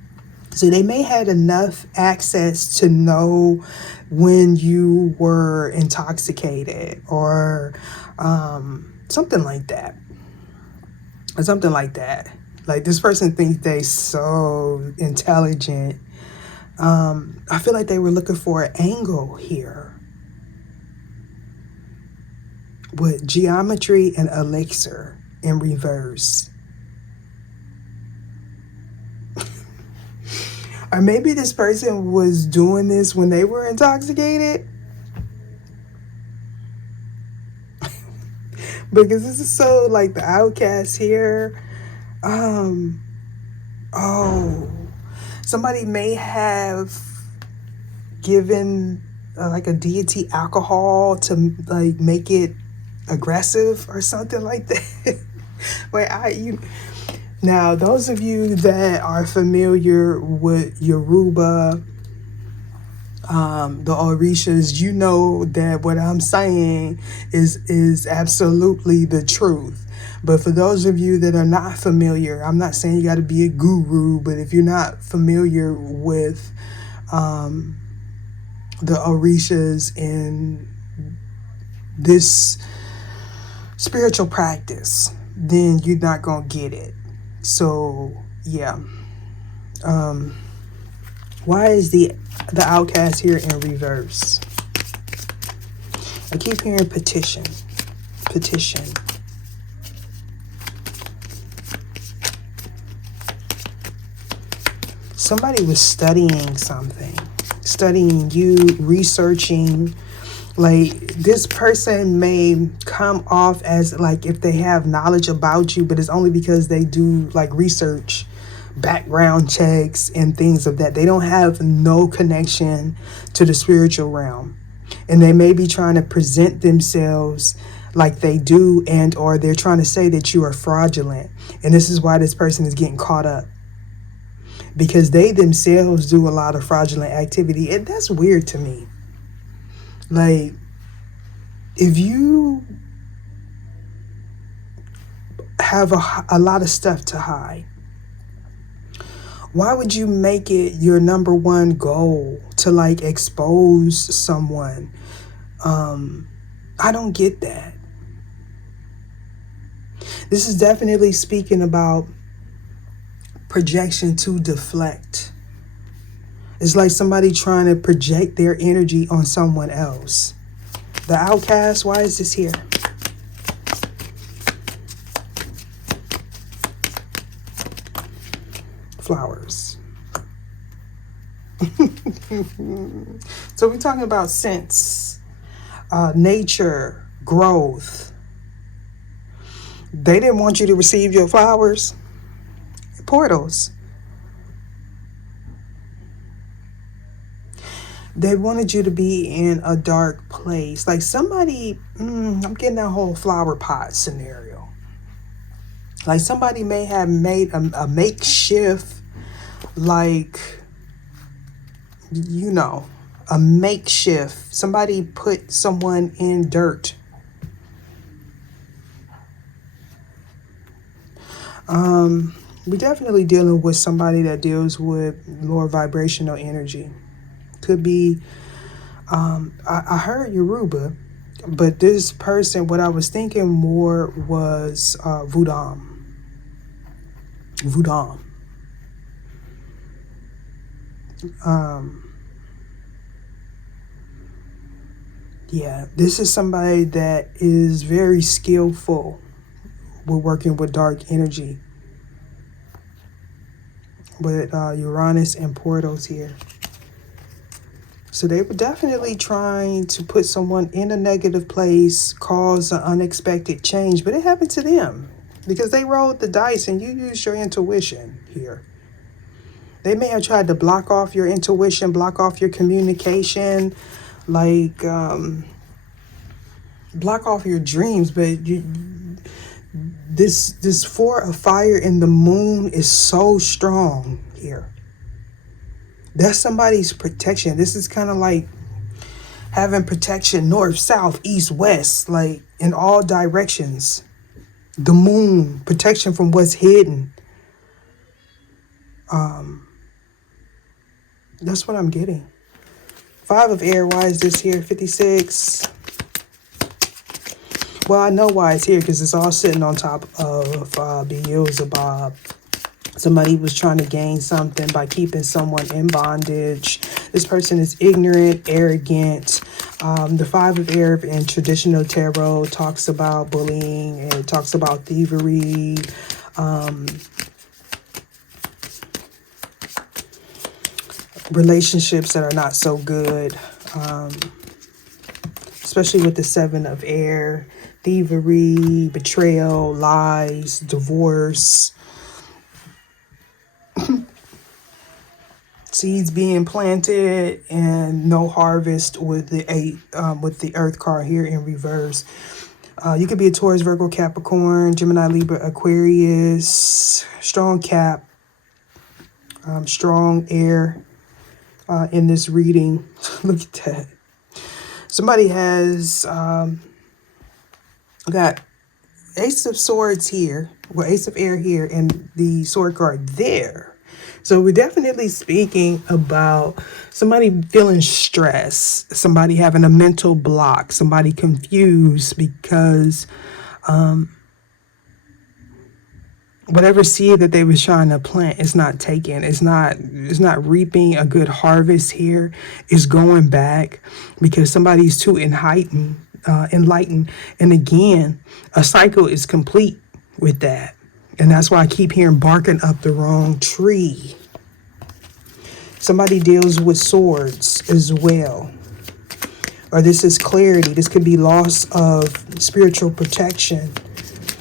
So they may had enough access to know when you were intoxicated or something like that. Or something like that. Like this person thinks they so intelligent. I feel like they were looking for an angle here with geometry and elixir in reverse. Or maybe this person was doing this when they were intoxicated. Because this is so like the outcast here. Somebody may have given like a deity alcohol to like make it aggressive or something like that. Now, those of you that are familiar with Yoruba, the Orishas, you know that what I'm saying is absolutely the truth. But for those of you that are not familiar, I'm not saying you got to be a guru, but if you're not familiar with the Orishas in this spiritual practice, then you're not going to get it. So, yeah. Why is the outcast here in reverse? I keep hearing petition. Somebody was studying something, studying you, researching. Like this person may come off as like if they have knowledge about you, but it's only because they do like research, background checks and things of that. They don't have no connection to the spiritual realm, and they may be trying to present themselves like they do, and or they're trying to say that you are fraudulent. And this is why this person is getting caught up, because they themselves do a lot of fraudulent activity. And that's weird to me. Like, if you have a lot of stuff to hide, Why would you make it your number one goal to like expose someone? I don't get that. This is definitely speaking about projection to deflect. It's like somebody trying to project their energy on someone else. The outcast, why is this here? Flowers. So we're talking about sense, nature, growth. They didn't want you to receive your flowers. Portals. They wanted you to be in a dark place. Like somebody, I'm getting that whole flower pot scenario. Like somebody may have made a makeshift, like, you know, a makeshift. Somebody put someone in dirt. We're definitely dealing with somebody that deals with lower vibrational energy. Could be, I heard Yoruba, but this person, what I was thinking more was Voodoo. Yeah, this is somebody that is very skillful with working with dark energy. With Uranus and portals here. So they were definitely trying to put someone in a negative place, cause an unexpected change, but it happened to them because they rolled the dice and you used your intuition here. They may have tried to block off your intuition, block off your communication, like block off your dreams, but this Four of Fire in the Moon is so strong here. That's somebody's protection. This is kind of like having protection north, south, east, west, like in all directions. The moon, protection from what's hidden. That's what I'm getting. Five of Air, why is this here? 56. Well, I know why it's here because it's all sitting on top of Beelzebub. Somebody was trying to gain something by keeping someone in bondage. This person is ignorant, arrogant. The Five of Air in traditional tarot talks about bullying and it talks about thievery. Relationships that are not so good. Especially with the Seven of Air. Thievery, betrayal, lies, divorce. Seeds being planted and no harvest with the Earth card here in reverse. You could be a Taurus, Virgo, Capricorn, Gemini, Libra, Aquarius. Strong Cap. Strong air in this reading. Look at that. Somebody has got Ace of Swords here. Well, Ace of Air here and the Sword card there. So we're definitely speaking about somebody feeling stress, somebody having a mental block, somebody confused because whatever seed that they was trying to plant is not taken. It's not reaping a good harvest here. It's going back because somebody's too enlightened. And again, a cycle is complete with that. And that's why I keep hearing barking up the wrong tree. Somebody deals with swords as well. Or this is clarity. This could be loss of spiritual protection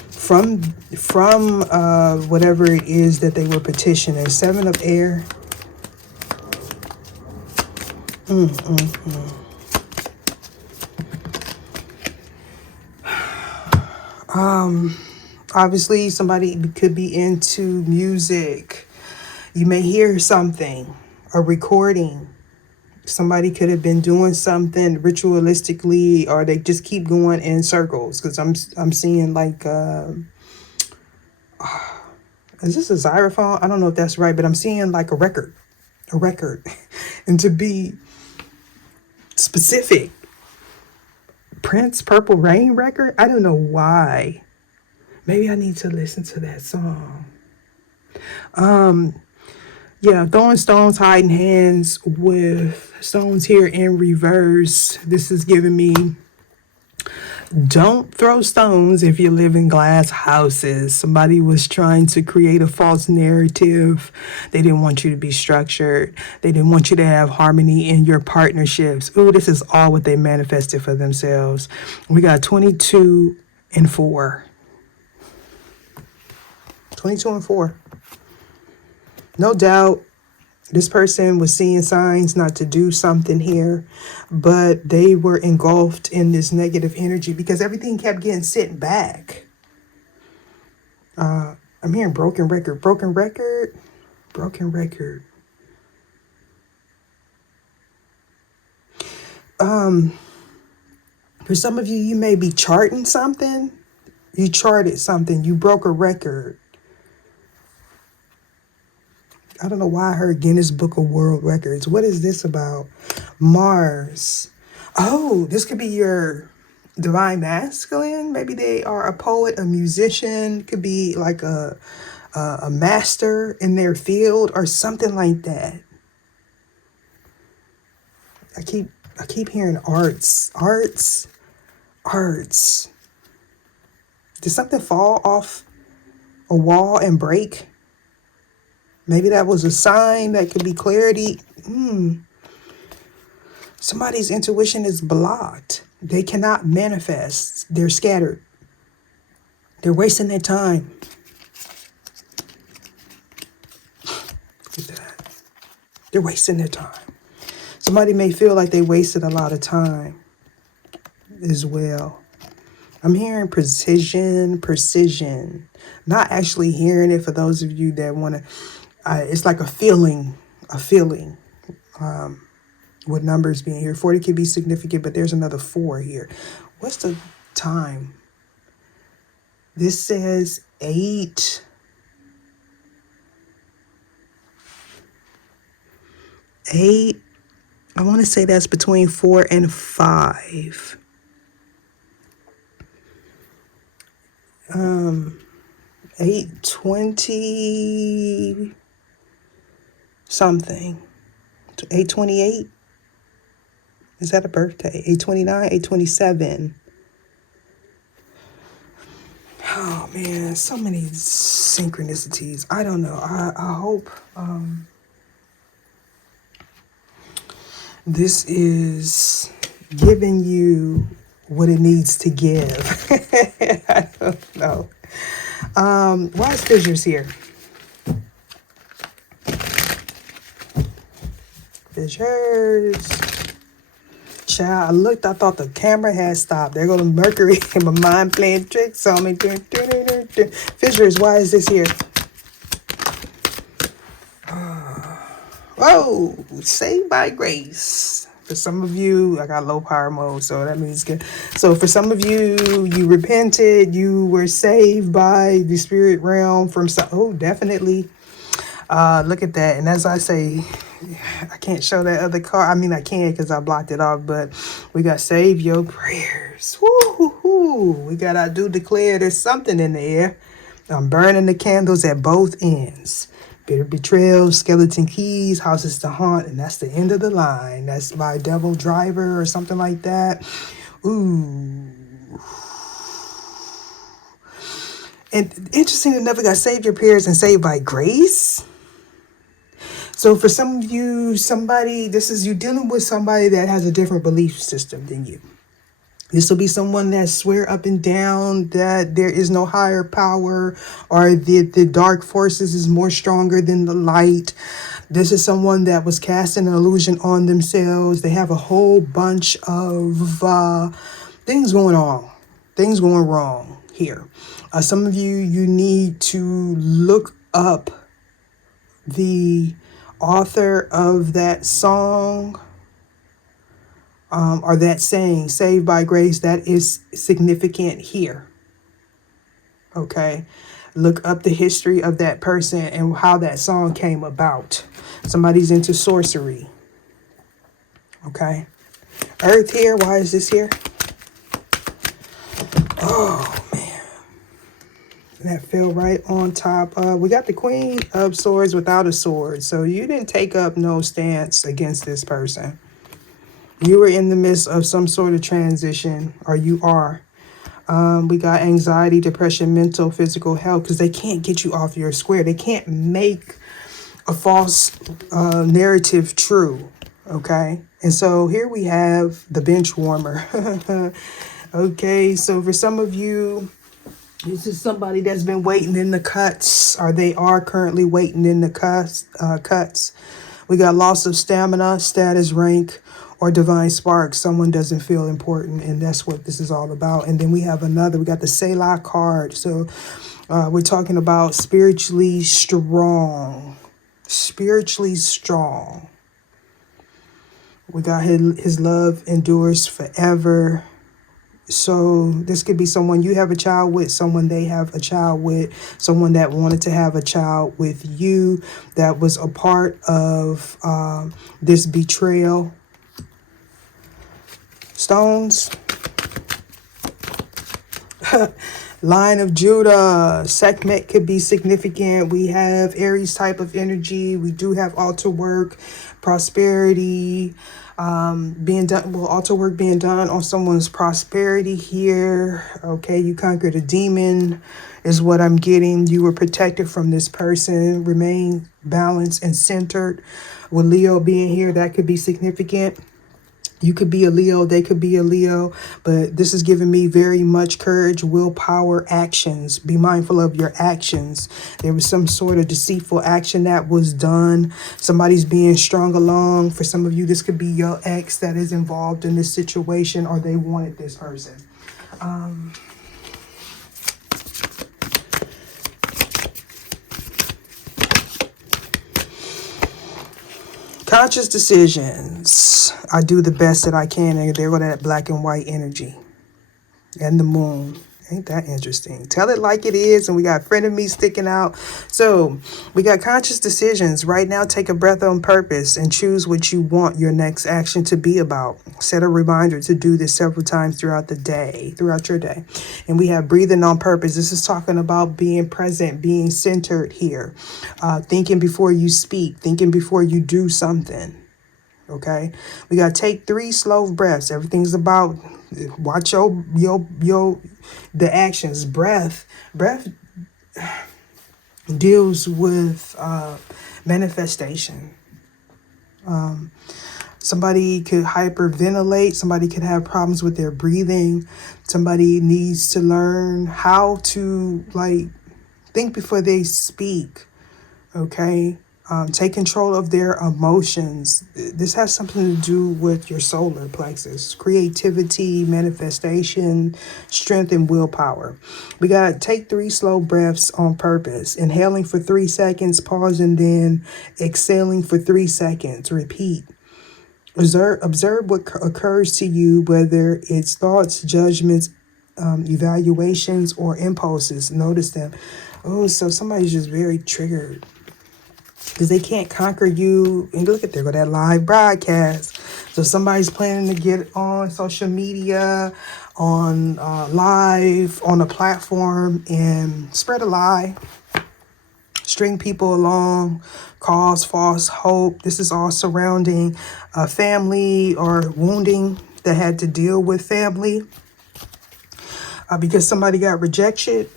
from whatever it is that they were petitioning. Seven of Air. Obviously, somebody could be into music. You may hear something, a recording. Somebody could have been doing something ritualistically, or they just keep going in circles. Because I'm seeing like Is this a xylophone? I don't know if that's right, but I'm seeing like a record. And to be specific, Prince Purple Rain record? I don't know why. Maybe I need to listen to that song. Yeah, throwing stones, hiding hands with stones here in reverse. This is giving me, don't throw stones if you live in glass houses. Somebody was trying to create a false narrative. They didn't want you to be structured. They didn't want you to have harmony in your partnerships. Ooh, this is all what they manifested for themselves. We got 22 and 4. 22 and 4. No doubt this person was seeing signs not to do something here, but they were engulfed in this negative energy because everything kept getting sent back. I'm hearing broken record. For some of you, you may be charting something. You charted something. You broke a record. I don't know why I heard Guinness Book of World Records. What is this about? Mars. Oh, this could be your divine masculine. Maybe they are a poet, a musician. Could be like a master in their field or something like that. I keep hearing arts. Did something fall off a wall and break? Maybe that was a sign. That could be clarity. Somebody's intuition is blocked. They cannot manifest. They're scattered. They're wasting their time. Look at that. They're wasting their time. Somebody may feel like they wasted a lot of time as well. I'm hearing precision. Not actually hearing it for those of you that want to. It's like a feeling. With numbers being here. 40 could be significant, but there's another 4 here. What's the time? This says 8. 8. I want to say that's between 4 and 5. 8:20 something. 8:28. Is that a birthday? 8:29, 8:27. Oh man, so many synchronicities. I don't know. I hope this is giving you what it needs to give. I don't know. Why is fissures here? Fissures. Child, I looked, I thought the camera had stopped. There go the Mercury in my mind playing tricks on me. Fissures, why is this here? Whoa, saved by grace. For some of you, I got low power mode, so that means good. So for some of you, you repented, you were saved by the spirit realm from some. Oh, definitely. Look at that. And as I say, I can't show that other card. I mean, I can because I blocked it off, but we got save your prayers. Woo-hoo-hoo. We got I do declare there's something in the air. I'm burning the candles at both ends. Bitter betrayal, skeleton keys, houses to haunt, and that's the end of the line. That's by Devil Driver or something like that. Ooh. And interesting enough, we got save your prayers and saved by grace. So for some of you, you're dealing with somebody that has a different belief system than you. This will be someone that swear up and down that there is no higher power or the dark forces is more stronger than the light. This is someone that was casting an illusion on themselves. They have a whole bunch of things going wrong here. Some of you need to look up the author of that song. Or that saying, saved by grace, that is significant here. Okay. Look up the history of that person and how that song came about. Somebody's into sorcery. Okay. Earth here. Why is this here? Oh, man. That fell right on top. We got the Queen of Swords without a sword. So you didn't take up no stance against this person. You were in the midst of some sort of transition, or you are. We got anxiety, depression, mental, physical health, because they can't get you off your square. They can't make a false narrative true. Okay. And so here we have the bench warmer. Okay. So for some of you, this is somebody that's been waiting in the cuts, or they are currently waiting in the cuts. We got loss of stamina, status, rank, or divine spark. Someone doesn't feel important, and that's what this is all about. And then we have another. We got the Selah card. So we're talking about spiritually strong. Spiritually strong. We got his love endures forever. So this could be someone you have a child with, someone they have a child with, someone that wanted to have a child with you, that was a part of this betrayal. Stones. Line of Judah. Sekhmet could be significant. We have Aries type of energy. We do have altar work, prosperity being done. Well, altar work being done on someone's prosperity here. Okay, you conquered a demon is what I'm getting. You were protected from this person. Remain balanced and centered. With Leo being here, that could be significant. You could be a Leo, they could be a Leo, but this is giving me very much courage, willpower, actions. Be mindful of your actions. There was some sort of deceitful action that was done. Somebody's being strung along. For some of you, this could be your ex that is involved in this situation, or they wanted this person. Conscious decisions. I do the best that I can. And there go that black and white energy. And the moon. Ain't that interesting? Tell it like it is. And we got frenemies sticking out. So we got conscious decisions. Right now, take a breath on purpose and choose what you want your next action to be about. Set a reminder to do this several times throughout the day, throughout your day. And we have breathing on purpose. This is talking about being present, being centered here. Thinking before you speak, thinking before you do something. Okay, we got to take 3 slow breaths. Everything's about watch the actions. Breath deals with manifestation. Somebody could hyperventilate. Somebody could have problems with their breathing. Somebody needs to learn how to think before they speak. Okay. Take control of their emotions. This has something to do with your solar plexus, creativity, manifestation, strength, and willpower. We got to take 3 slow breaths on purpose. Inhaling for 3 seconds, pause, and then exhaling for 3 seconds. Repeat. Observe what occurs to you, whether it's thoughts, judgments, evaluations, or impulses. Notice them. Oh, so somebody's just very triggered. Because they can't conquer you. And look at there, go that live broadcast. So somebody's planning to get on social media, on live, on a platform, and spread a lie. String people along, cause false hope. This is all surrounding a family or wounding that had to deal with family. Because somebody got rejection.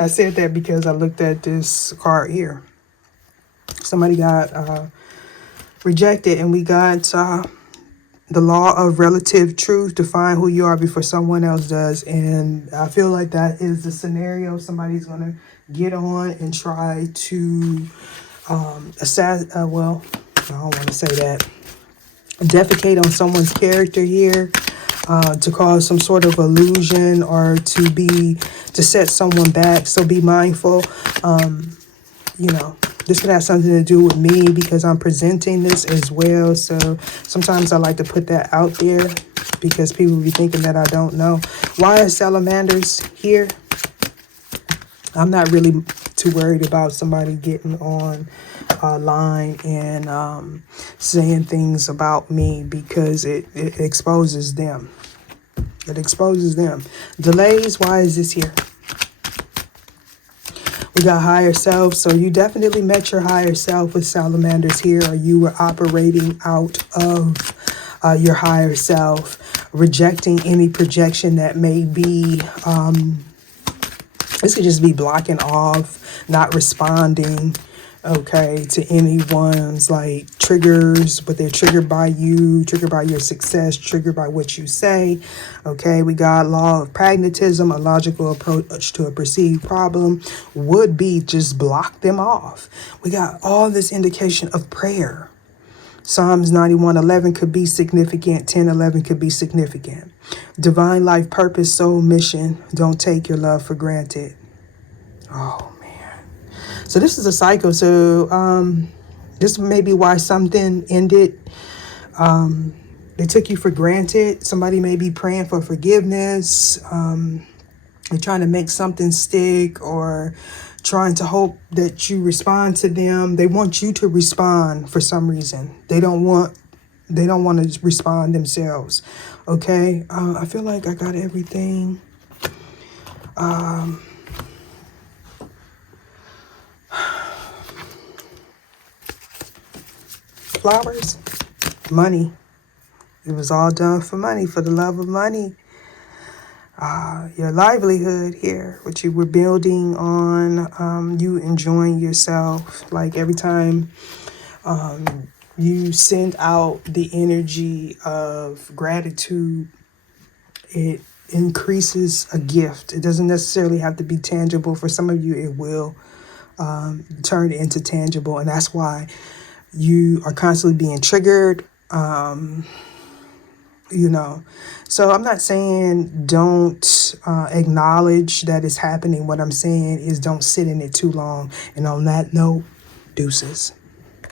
I said that because I looked at this card here. Somebody got rejected, and we got the law of relative truth. Define who you are before someone else does. And I feel like that is the scenario. Somebody's going to get on and try to well, I don't want to say that. Defecate on someone's character here. To cause some sort of illusion or to set someone back. So be mindful. This could have something to do with me because I'm presenting this as well. So sometimes I like to put that out there because people be thinking that I don't know. Why are salamanders here? I'm not really too worried about somebody getting on line and saying things about me, because it exposes them. It exposes them. Delays, why is this here? We got higher self. So you definitely met your higher self with salamanders here, or you were operating out of your higher self, rejecting any projection that may be, this could just be blocking off, not responding, okay, to anyone's like triggers, but they're triggered by you, triggered by your success, triggered by what you say. Okay, we got law of pragmatism, a logical approach to a perceived problem would be just block them off. We got all this indication of prayer. Psalms 91:11 could be significant. 10:11 could be significant. Divine life, purpose, soul, mission. Don't take your love for granted. Oh, man. So this is a cycle. So this may be why something ended. They took you for granted. Somebody may be praying for forgiveness. They're trying to make something stick, or trying to hope that you respond to them. They want you to respond for some reason. They don't want to respond themselves. Okay. I feel like I got everything. Flowers, money. It was all done for money, for the love of money. Your livelihood here, what you were building on, you enjoying yourself. Like every time you send out the energy of gratitude, it increases a gift. It doesn't necessarily have to be tangible. For some of you, it will turn into tangible. And that's why you are constantly being triggered. So I'm not saying don't acknowledge that it's happening. What I'm saying is don't sit in it too long. And on that note, deuces.